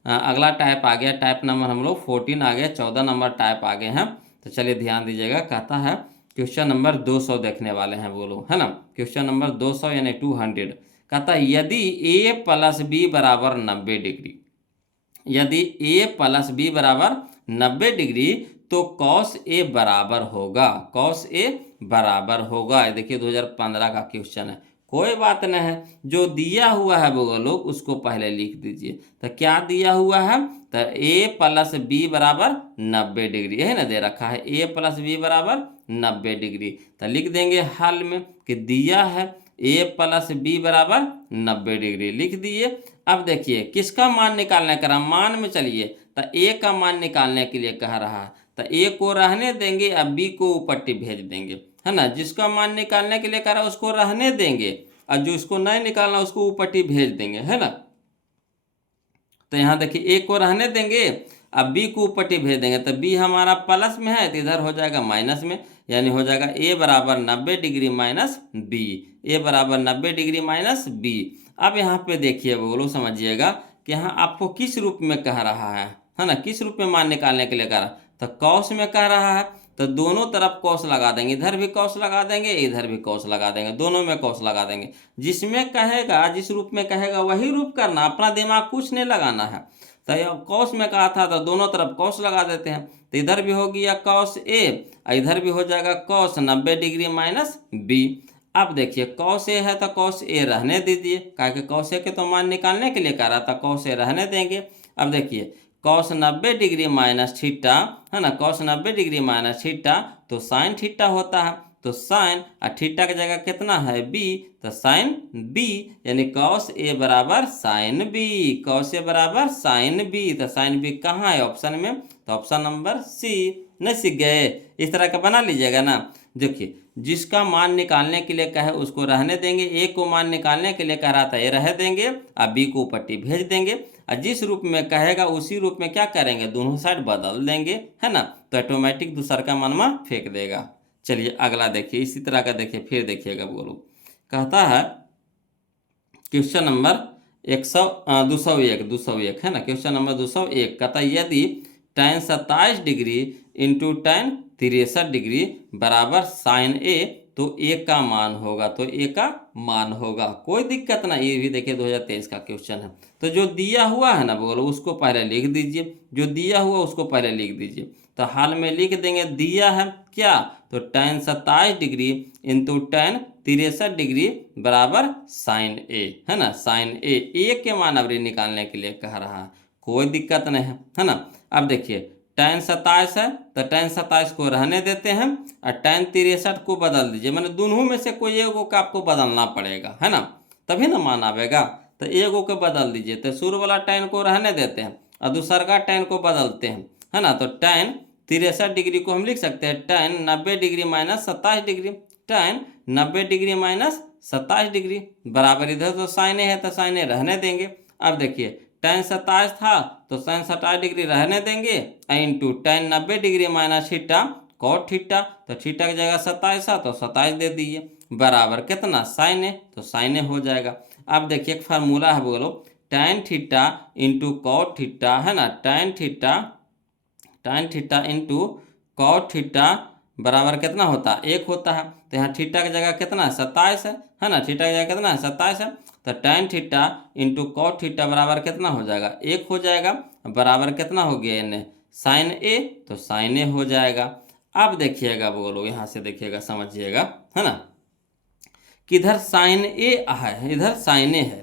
अगला टाइप आ गया, टाइप नंबर हम लोग 14 आ गया, 14 नंबर टाइप आ गए हैं। तो चलिए ध्यान दीजिएगा, कहता है क्वेश्चन नंबर 200 देखने वाले हैं बोलो, है ना। क्वेश्चन नंबर 200 यानी 200 कहता है यदि a प्लस बी बराबर 90 डिग्री, यदि a प्लस बी बराबर 90 डिग्री तो कॉस ए बराबर होगा, कॉस ए बराबर होगा। देखिए 2015 का क्वेश्चन है, कोई बात नहीं है, जो दिया हुआ है वो लोग उसको पहले लिख दीजिए। तो क्या दिया हुआ है, तो a प्लस बी बराबर 90 डिग्री, यही ना दे रखा है, a प्लस बी बराबर 90 डिग्री। तो लिख देंगे हल में कि दिया है a प्लस बी बराबर 90 डिग्री, लिख दिए। अब देखिए किसका मान निकालने का, मान में चलिए, तो a का मान निकालने के लिए कह रहा है, तो a को रहने देंगे, अब b को ऊपट्टी भेज देंगे, है ना। जिसका मान निकालने के लिए कह रहा है उसको रहने देंगे, और जो इसको नहीं निकालना उसको ऊपट्टी भेज देंगे, है ना। तो यहाँ देखिए a को रहने देंगे, अब b को ऊपट्टी भेज देंगे। तो b हमारा प्लस में है तो इधर हो जाएगा माइनस में, यानी हो जाएगा a बराबर 90 डिग्री माइनस b, a बराबर 90 डिग्री माइनस b। अब यहाँ पे देखिए वो लोग समझिएगा कि यहाँ आपको किस रूप में कह रहा है ना, किस रूप में मान निकालने के लिए कह रहा है, तो कॉस में कह रहा है। तो दोनों तरफ कॉस लगा देंगे, इधर भी कॉस लगा देंगे, इधर भी कॉस लगा देंगे, दोनों में कॉस लगा देंगे। जिसमें कहेगा, जिस रूप में कहेगा वही रूप करना, अपना दिमाग कुछ नहीं लगाना है। तो कॉस में कहा था तो दोनों तरफ कॉस लगा देते हैं, तो इधर भी हो गया कॉस ए, इधर भी हो जाएगा कॉस 90 डिग्री माइनस बी। अब देखिए कॉस ए है तो कॉस ए रहने दीजिए, कहा कि कॉस ए के तो मान निकालने के लिए कह रहा था, कॉस ए रहने देंगे। अब देखिए कॉस 90 डिग्री माइनस थीटा, है ना, कॉस 90 डिग्री माइनस थीटा तो साइन थीटा होता है, तो साइन और थीटा की जगह कितना है बी, तो साइन बी, यानी कॉस ए बराबर साइन बी, कॉस ए बराबर साइन बी। तो साइन बी कहाँ है ऑप्शन में, तो ऑप्शन नंबर सी। नहीं सीख गए, इस तरह का बना लीजिएगा ना। देखिए जिसका मान निकालने के लिए कहे उसको रहने देंगे, ए को मान निकालने के लिए कह रहा था ए रह देंगे, और बी को पट्टी भेज देंगे, और जिस रूप में कहेगा उसी रूप में क्या करेंगे, दोनों साइड बदल देंगे, है ना। तो ऑटोमेटिक दूसर का मनवा फेंक देगा। चलिए अगला देखिए, इसी तरह का देखिए, फिर देखिएगा वो लोग कहता है क्वेश्चन नंबर 201 है ना, क्वेश्चन नंबर 201 कहता है यदि tan 27 degree into tan 63 degree बराबर साइन ए तो ए का मान होगा, तो ए का मान होगा, कोई दिक्कत ना। ये भी देखिए 2023 का क्वेश्चन है। तो जो दिया हुआ है ना बोलो उसको पहले लिख दीजिए, जो दिया हुआ उसको पहले लिख दीजिए। तो हाल में लिख देंगे, दिया है क्या, तो tan 27 degree into tan 63 degree बराबर साइन ए, है ना, साइन ए के मान अवरी निकालने के लिए कह रहा है, कोई दिक्कत नहीं है ना। अब देखिए tan 27 है तो tan 27 को रहने देते हैं और tan 63 को बदल दीजिए, मैंने दोनों में से कोई एगो का आपको बदलना पड़ेगा, है ना, तभी ना मान आवेगा। तो एगो को बदल दीजिए, तो शुरू वाला tan को रहने देते हैं और दूसरा का tan को बदलते हैं, है ना। तो tan 63 डिग्री को हम लिख सकते हैं tan 90 degree minus 27 degree, tan 90 degree minus 27 degree बराबर, इधर तो साइन है तो साइन रहने देंगे। अब देखिए tan 27 था तो sin 27 डिग्री रहने देंगे into tan 90 degree minus theta cot theta, तो थीटा की जगह 27 था तो 27 दे दीजिए बराबर कितना साइन है, तो साइन हो जाएगा। अब देखिए एक फार्मूला है बोलो, tan theta into cot theta, है ना, tan theta into cot theta बराबर कितना होता है, 1 होता है। तो यहाँ थीटा की जगह कितना है 27 है ना, थीटा की जगह कितना है 27 है। तो tan theta into cot theta बराबर कितना हो जाएगा, 1 हो जाएगा, बराबर कितना हो गया इन्हें साइन ए, तो साइन ए हो जाएगा। अब देखिएगा बोलो, यहाँ से देखिएगा समझिएगा, है ना, किधर साइन ए है, इधर साइन ए है,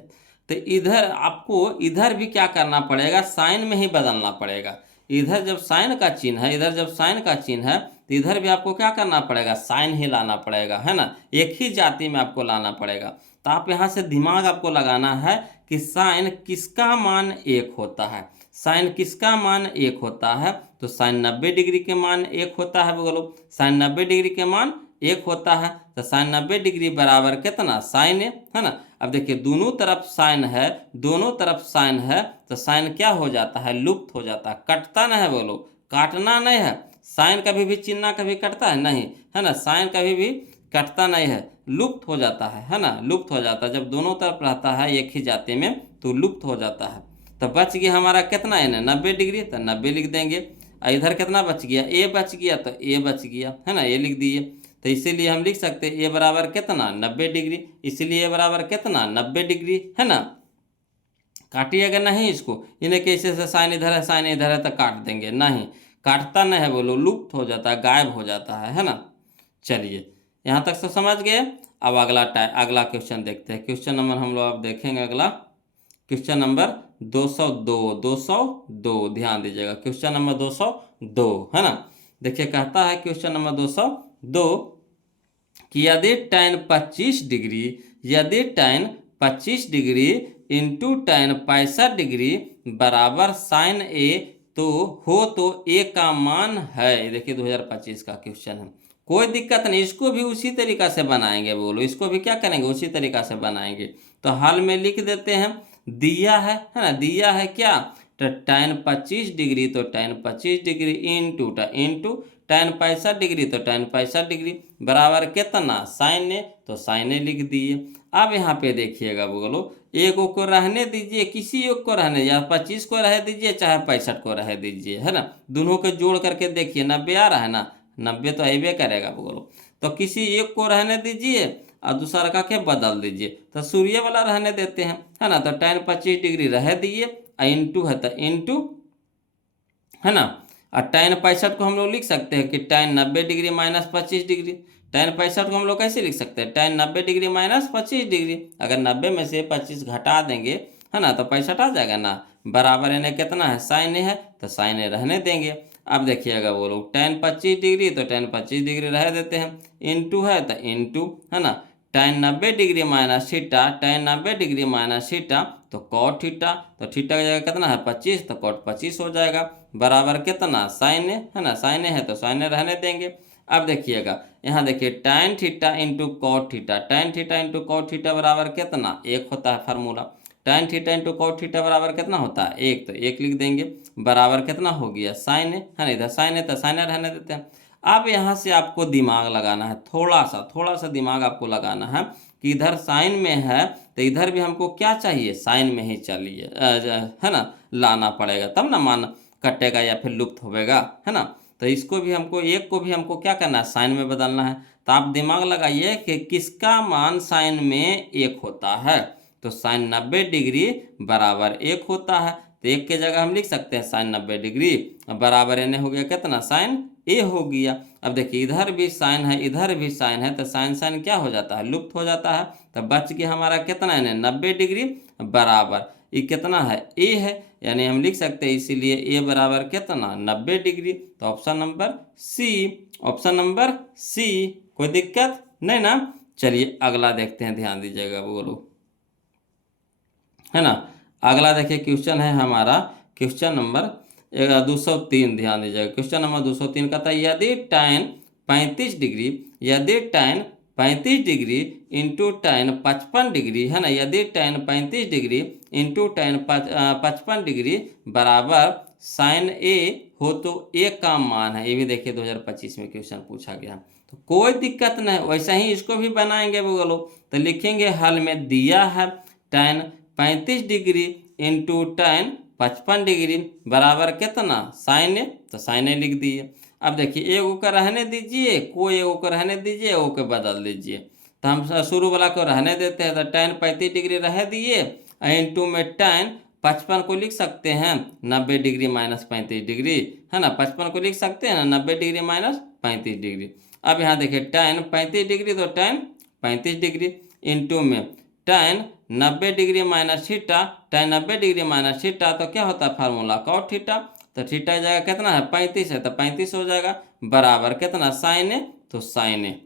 तो इधर आपको इधर भी क्या करना पड़ेगा, साइन में ही बदलना पड़ेगा। इधर जब साइन का चिन्ह है, इधर जब साइन का चिन्ह है तो इधर भी आपको क्या करना पड़ेगा, साइन ही लाना पड़ेगा, है ना, एक ही जाति में आपको लाना पड़ेगा। तो आप यहाँ से दिमाग आपको लगाना है कि साइन किसका मान 1 होता है, साइन किसका मान 1 होता है, तो साइन 90 डिग्री के मान 1 होता है बोलो, साइन 90 डिग्री के मान 1 होता है। तो साइन 90 डिग्री बराबर कितना साइन है ना। अब देखिए दोनों तरफ साइन है, दोनों तरफ साइन है, तो साइन क्या हो जाता है, लुप्त हो जाता है, कटता नहीं है बोलो, काटना नहीं है। साइन कभी भी चिन्ह कभी कटता है नहीं, है ना, साइन कभी भी कटता नहीं है, लुप्त हो जाता है ना, लुप्त हो जाता है। जब दोनों तरफ रहता है एक ही जाति में तो लुप्त हो जाता है। तो बच गया हमारा कितना है ना 90 डिग्री, तो 90 लिख देंगे। इधर कितना बच गया, ए बच गया, तो ए बच गया, है ना, ए लिख दिए। तो इसीलिए हम लिख सकते हैं ए बराबर कितना 90 डिग्री, इसलिए ए बराबर कितना 90 डिग्री, है ना। काटिएगा नहीं इसको, इन्हें कैसे से साइन इधर है साइन इधर है तो काट देंगे, नहीं काटता नहीं है बोलो, लुप्त हो जाता है, गायब हो जाता है ना। चलिए यहाँ तक तो समझ गए। अब अगला क्वेश्चन देखते हैं। क्वेश्चन नंबर हम लोग अब देखेंगे अगला, क्वेश्चन नंबर 202 ध्यान दीजिएगा, क्वेश्चन नंबर 202, है ना। देखिए कहता है क्वेश्चन नंबर 202 कि यदि tan 25 डिग्री, यदि tan 25 degree into tan 65 degree बराबर साइन ए तो हो, तो ए का मान है। देखिए 2025 का क्वेश्चन है, कोई दिक्कत नहीं, इसको भी उसी तरीका से बनाएंगे बोलो, इसको भी क्या करेंगे उसी तरीका से बनाएंगे। तो हाल में लिख देते हैं, दिया है ना, दिया है क्या, तो tan 25 डिग्री, तो tan 25 degree into tan 65 degree, तो tan 65 डिग्री बराबर कितना साइन ए, तो साइन ए लिख दिए। अब यहाँ पे देखिएगा बोलो, एक को रहने दीजिए, किसी एक को रहने, या 25 को रह दीजिए चाहे 65 को रह दीजिए, है ना, दोनों को जोड़ करके देखिए 90 आ रहा है ना, 90 तो अबे करेगा बोलो। तो किसी एक को रहने दीजिए और दूसरा का के बदल दीजिए, तो सूर्य वाला रहने देते हैं, है ना। तो tan 25 डिग्री रह दिए, इंटू है तो इंटू, है ना, और tan 65 को हम लोग लिख सकते हैं कि tan 90 degree minus 25 degree. tan 65 को हम लोग कैसे लिख सकते हैं, tan 90 डिग्री माइनस 25 डिग्री, अगर 90 में से 25 घटा देंगे, है ना, तो 65 आ जाएगा ना, बराबर इन्हें कितना है साइन है, तो साइन रहने देंगे। अब देखिएगा वो लोग tan 25 डिग्री, तो tan 25 डिग्री रह देते हैं, इंटू है तो इंटू, है ना, tan 90 degree minus theta, tan 90 degree minus theta तो कॉट थीटा, तो थीटा की जगह कितना है 25, तो कॉट 25 हो जाएगा, बराबर कितना साइन है ना, साइन है तो साइन रहने देंगे। अब देखिएगा यहाँ देखिए tan theta into cot theta, tan theta into cot theta बराबर कितना 1 होता है formula, tan theta into cot theta बराबर कितना होता है 1, तो 1 लिख देंगे, बराबर कितना हो गया साइन है ना, इधर साइन है तो साइन रहने देते हैं। अब यहाँ से आपको दिमाग लगाना है, थोड़ा सा दिमाग आपको लगाना है कि इधर साइन में है तो इधर भी हमको क्या चाहिए, साइन में ही चाहिए, है ना, लाना पड़ेगा, तब ना मान कटेगा या फिर लुप्त होगा, है ना। तो इसको भी हमको, एक को भी हमको क्या करना है, साइन में बदलना है। तो आप दिमाग लगाइए कि किसका मान साइन में 1 होता है। तो साइन 90 डिग्री बराबर 1 होता है। तो 1 के जगह हम लिख सकते हैं साइन 90 डिग्री बराबर एने हो गया कितना, साइन ए हो गया। अब देखिए इधर भी साइन है, इधर भी साइन है, तो साइन साइन क्या हो जाता है, लुप्त हो जाता है। तो बच गया हमारा कितना है, 90 डिग्री बराबर ये कितना है, ए है, यानी हम लिख सकते हैं इसीलिए ए बराबर कितना, 90 डिग्री। तो option number C, option number C. कोई दिक्कत नहीं ना। चलिए अगला देखते हैं, ध्यान दीजिएगा, बोलो, है ना। अगला देखिए क्वेश्चन है हमारा क्वेश्चन नंबर 203। ध्यान दीजिएगा, क्वेश्चन नंबर 203 कहता है यदि tan 35 डिग्री, यदि tan 35 degree into tan 55 degree, है ना, यदि tan 35 degree into tan 55 degree बराबर साइन ए हो तो ए का मान है। ये भी देखिए 2025 में क्वेश्चन पूछा गया। तो कोई दिक्कत नहीं, वैसा ही इसको भी बनाएंगे बोलो। तो लिखेंगे हल में दिया है tan 35 degree into tan 55 degree बराबर कितना, साइन ए। तो साइन ए लिख दिए। अब देखिए एगो का रहने दीजिए, कोई एगो को रहने दीजिए, एगो को बदल दीजिए। तो हम शुरू वाला को रहने देते हैं। तो tan 35 डिग्री रह दिए, इंटू में tan 55 को लिख सकते हैं 90 डिग्री माइनस 35 डिग्री, है ना। 55 को लिख सकते हैं ना 90 डिग्री माइनस 35 डिग्री। अब यहाँ देखिए tan 35 डिग्री, तो tan 35 डिग्री इंटू में tan 90 degree minus theta, tan 90 degree minus theta, तो क्या होता है फार्मूला, कॉट थीटा। तो थीटा जाएगा कितना है, 35 है, तो 35 हो जाएगा बराबर कितना, साइन ए। तो साइन ए।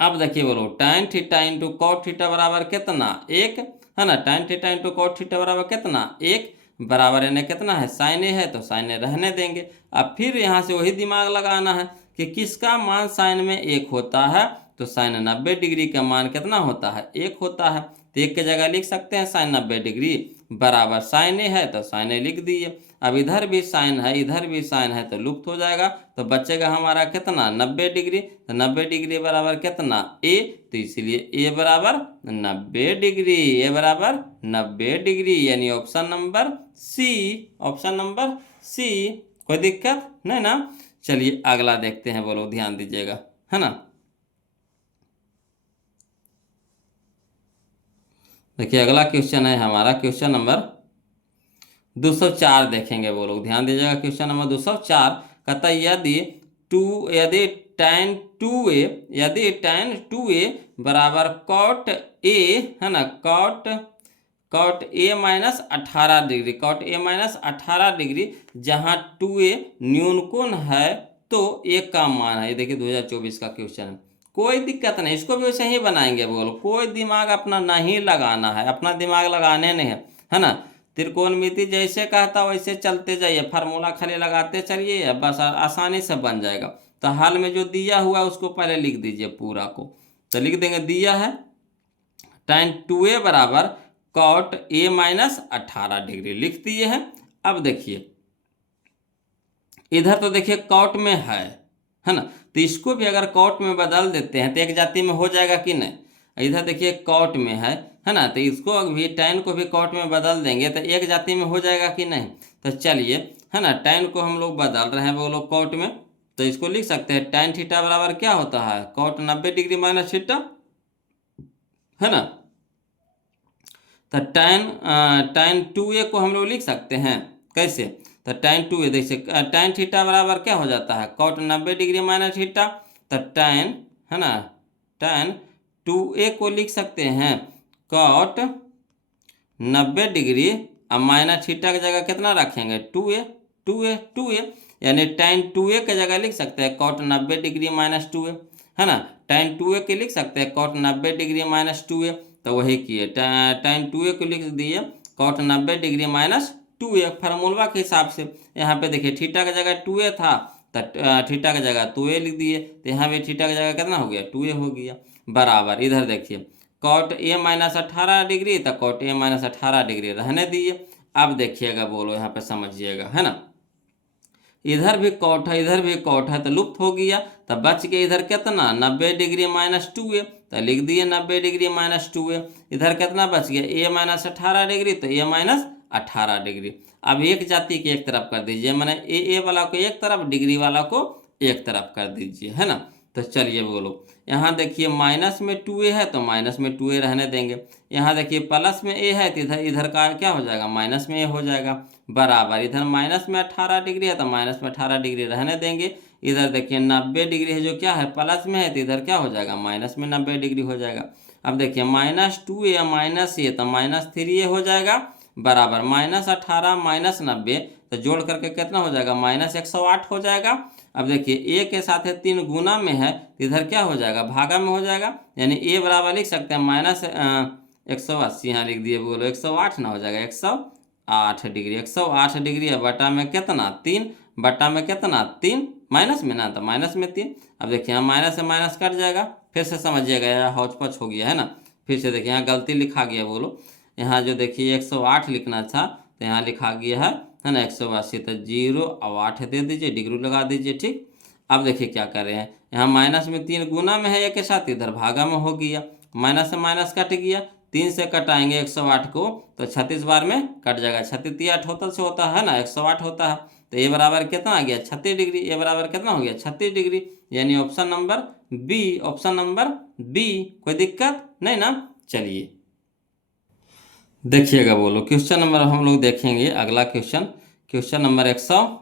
अब देखिए बोलो tan theta into cot theta बराबर कितना, 1, है ना। tan theta into cot theta बराबर कितना, 1 बराबर इन्हें कितना है, साइन ए है, तो साइन ए रहने देंगे। अब फिर यहाँ से वही दिमाग लगाना है कि किसका मान साइन में 1 होता है। तो साइन 90 डिग्री का मान कितना होता है, 1 होता है। तो 1 की जगह लिख सकते हैं साइन 90 डिग्री बराबर साइन ए है, तो साइन ए लिख दिए। अब इधर भी साइन है, इधर भी साइन है, तो लुप्त हो जाएगा। तो बचेगा हमारा कितना, 90 डिग्री। तो 90 डिग्री बराबर कितना, ए। तो इसलिए ए बराबर 90 डिग्री, ए बराबर 90 डिग्री, यानी option number C, option number C. कोई दिक्कत नहीं ना। चलिए अगला देखते हैं, बोलो, ध्यान दीजिएगा, है ना। देखिए अगला क्वेश्चन है हमारा क्वेश्चन नंबर 204 देखेंगे, बोलो, ध्यान दीजिएगा। क्वेश्चन नंबर 204 कहता है यदि tan 2a, यदि tan 2a बराबर cot a, है ना, cot a minus 18 degree, cot a minus 18 degree, जहाँ 2a न्यूनकोण है तो a का मान है। ये देखिए 2024 का क्वेश्चन है। कोई दिक्कत नहीं, इसको भी वैसे ही बनाएंगे, बोलो, कोई दिमाग अपना नहीं लगाना है, अपना दिमाग लगाने नहीं है ना। त्रिकोणमिति जैसे कहता वैसे चलते जाइए, फार्मूला खाली लगाते चलिए, बस आसानी से बन जाएगा। तो हाल में जो दिया हुआ है उसको पहले लिख दीजिए पूरा को। तो लिख देंगे, दिया है tan 2a बराबर cot a माइनस 18 डिग्री, लिख दिए हैं। अब देखिए इधर तो देखिए कॉट में है ना। तो इसको भी अगर कॉट में बदल देते हैं तो एक जाति में हो जाएगा कि नहीं। इधर देखिए कॉट में है ना, तो इसको भी tan को भी कॉट में बदल देंगे तो एक जाति में हो जाएगा कि नहीं। तो चलिए, है ना, tan को हम लोग बदल रहे हैं, वो लोग कॉट में। तो इसको लिख सकते हैं tan थीटा बराबर क्या होता है, cot 90 डिग्री माइनस थीटा, है ना। तो tan 2a को हम लोग लिख सकते हैं कैसे। तो tan 2a देखिए tan थीटा बराबर क्या हो जाता है, cot 90 डिग्री माइनस थीटा। तो tan, है ना, tan 2a को लिख सकते हैं cot 90 डिग्री, अब माइनस थीटा की जगह कितना रखेंगे, 2a, यानी tan 2a की जगह लिख सकते हैं cot 90 डिग्री माइनस 2a, है ना। tan 2a के लिख सकते हैं cot 90 डिग्री माइनस 2a। तो वही किए, tan 2a को लिख दिए cot 90 degree minus 2a formula के हिसाब से। यहाँ पे देखिए थीटा की जगह 2a था, तो थीटा की जगह 2a लिख दिए। तो यहाँ पे थीटा की जगह कितना हो गया, 2a हो गया बराबर। इधर देखिए cot a माइनस 18 डिग्री, तो cot a माइनस 18 डिग्री रहने दिए। अब देखिएगा, बोलो, यहाँ पे समझिएगा, है ना। इधर भी कॉट है, इधर भी कॉट है, तो लुप्त हो गया। तो बच गया इधर कितना, 90 डिग्री माइनस 2a, तो लिख दिए 90 डिग्री माइनस 2a। इधर कितना बच गया, a माइनस 18 डिग्री, तो a माइनस 18 डिग्री। अब एक जाति के एक तरफ कर दीजिए, मैंने ए वाला को एक तरफ, डिग्री वाला को एक तरफ कर दीजिए, है ना। तो चलिए बोलो, यहाँ देखिए माइनस में 2a है तो माइनस में 2a रहने देंगे। यहाँ देखिए प्लस में a है तो इधर इधर का क्या हो जाएगा, माइनस में a हो जाएगा, बराबर इधर माइनस में 18 डिग्री है तो माइनस में 18 डिग्री रहने देंगे। इधर देखिए 90 डिग्री है जो क्या है प्लस में है तो इधर क्या हो जाएगा, माइनस में 90 डिग्री हो जाएगा। अब देखिए -2a माइनस a तो -3a हो जाएगा, बराबर -18 -90 तो जोड़ करके कितना हो जाएगा, -108 हो जाएगा। अब देखिए a के साथ है 3 गुना में है तो इधर क्या हो जाएगा, भागा में हो जाएगा, यानी a बराबर लिख सकते हैं -180, यहाँ लिख दिए बोलो 108 ना हो जाएगा 108 डिग्री। 108 डिग्री है बटा में कितना 3, बटा में कितना 3, माइनस में ना तो माइनस में 3। अब देखिए यहाँ माइनस से माइनस कट जाएगा, फिर से समझिएगा, यहाँ हौच पच हो गया है ना। फिर से देखिए यहाँ गलती लिखा गया बोलो, यहाँ जो देखिए 108 लिखना था तो यहाँ लिखा गया है ना 180, तो 0 और 8 दे दीजिए, डिग्री लगा दीजिए, ठीक। अब देखिए क्या कर रहे हैं, यहाँ माइनस में 3 गुना में है एक के साथ, इधर भागा में हो गया, माइनस से माइनस कट गया, 3 से कटाएंगे 108 को तो 36 बार में कट जाएगा, 36 टोटल से होता है ना 108 होता है, तो ये बराबर कितना आ गया 36 डिग्री, ये बराबर कितना हो गया 36 डिग्री, यानी option number B, option number B. कोई दिक्कत नहीं ना। चलिए देखिएगा बोलो, क्वेश्चन नंबर हम लोग देखेंगे अगला क्वेश्चन, क्वेश्चन नंबर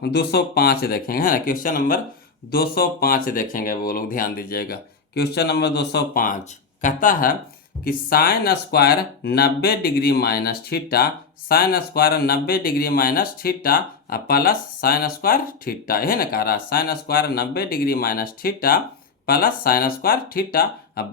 205 देखेंगे, है ना। क्वेश्चन नंबर 205 देखेंगे वो लोग, ध्यान दीजिएगा। क्वेश्चन नंबर 205 कहता है कि sine square 90 degree minus theta, sine square 90 degree minus theta plus sine square theta, यही ना कह रहा, sine square 90 degree minus theta plus sine square theta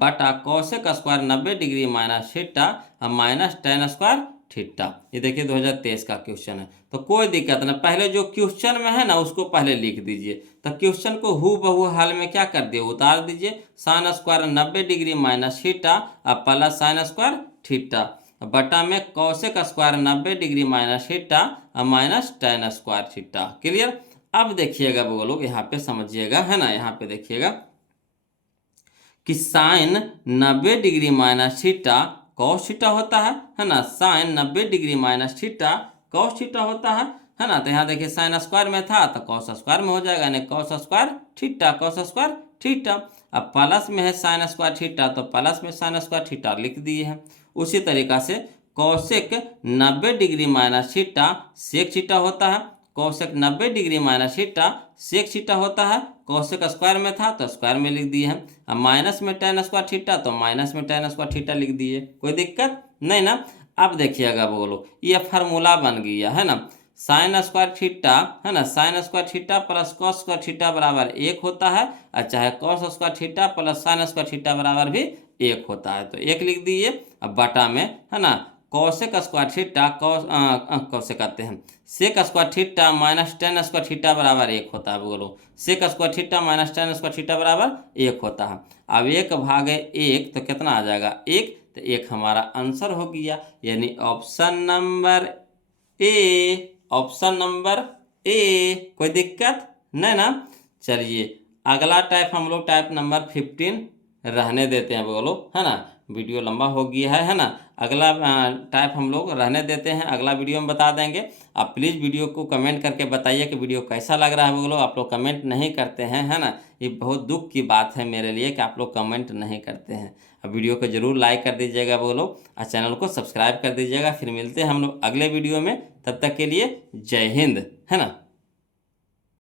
बटा cosec square 90 degree minus theta minus tan square theta. ये देखिए 2023 का question है, तो कोई दिक्कत ना, पहले जो क्वेश्चन में है ना उसको पहले लिख दीजिए, तो क्वेश्चन को हूबहू हाल में क्या कर दिए, उतार दीजिए। Sign square 90 degree minus theta plus sine square theta बटा में cosec square 90 degree minus theta minus tan square theta. Clear. अब देखिएगा वो लोग, यहाँ पे समझिएगा, है ना, यहाँ पे देखिएगा कि sine 90 degree minus theta cos theta होता है ना, sine 90 degree minus theta cos theta होता है ना। तो यहाँ देखिए साइन स्क्वायर में था तो कॉस स्क्वायर में हो जाएगा, यानी cos square theta, cos square theta. अब प्लस में है साइन स्क्वायर थीटा तो प्लस में साइन स्क्वायर थीटा लिख दिए हैं। उसी तरीका से cosec 90 degree minus theta sec theta होता है, cosec 90 degree minus theta sec theta होता है, कॉसेक स्क्वायर में था तो स्क्वायर में लिख दिए हैं। अब माइनस में टेन स्क्वायर थीटा तो माइनस में टेन स्क्वायर थीटा लिख दिए, कोई दिक्कत नहीं ना। अब देखिएगा बोलो, ये फार्मूला बन गया है ना, साइन स्क्वायर थीटा है ना, sign square theta plus cos square theta बराबर 1 होता है, और चाहे cos square theta plus sine square theta बराबर भी 1 होता है, तो 1 लिख दिए। अब बटा में है ना कॉसेक स्क्वायर थीटा कौसे कहते हैं sec square theta minus tan square theta बराबर 1 होता है, बोलो sec square theta minus tan square theta बराबर 1 होता है। अब 1/1 तो कितना आ जाएगा 1, तो 1 हमारा आंसर हो गया, यानी option number A, option number A. कोई दिक्कत नहीं ना। चलिए अगला टाइप हम लोग टाइप नंबर 15 रहने देते हैं बोलो, है ना, वीडियो लंबा हो गया है ना। अगला टाइप हम लोग रहने देते हैं, अगला वीडियो में बता देंगे। आप प्लीज़ वीडियो को कमेंट करके बताइए कि वीडियो कैसा लग रहा है बोलो। आप लोग कमेंट नहीं करते हैं, है ना, ये बहुत दुख की बात है मेरे लिए कि आप लोग कमेंट नहीं करते हैं। अब वीडियो को ज़रूर लाइक कर दीजिएगा बोलो, और चैनल को सब्सक्राइब कर दीजिएगा। फिर मिलते हैं हम लोग अगले वीडियो में, तब तक के लिए जय हिंद, है ना।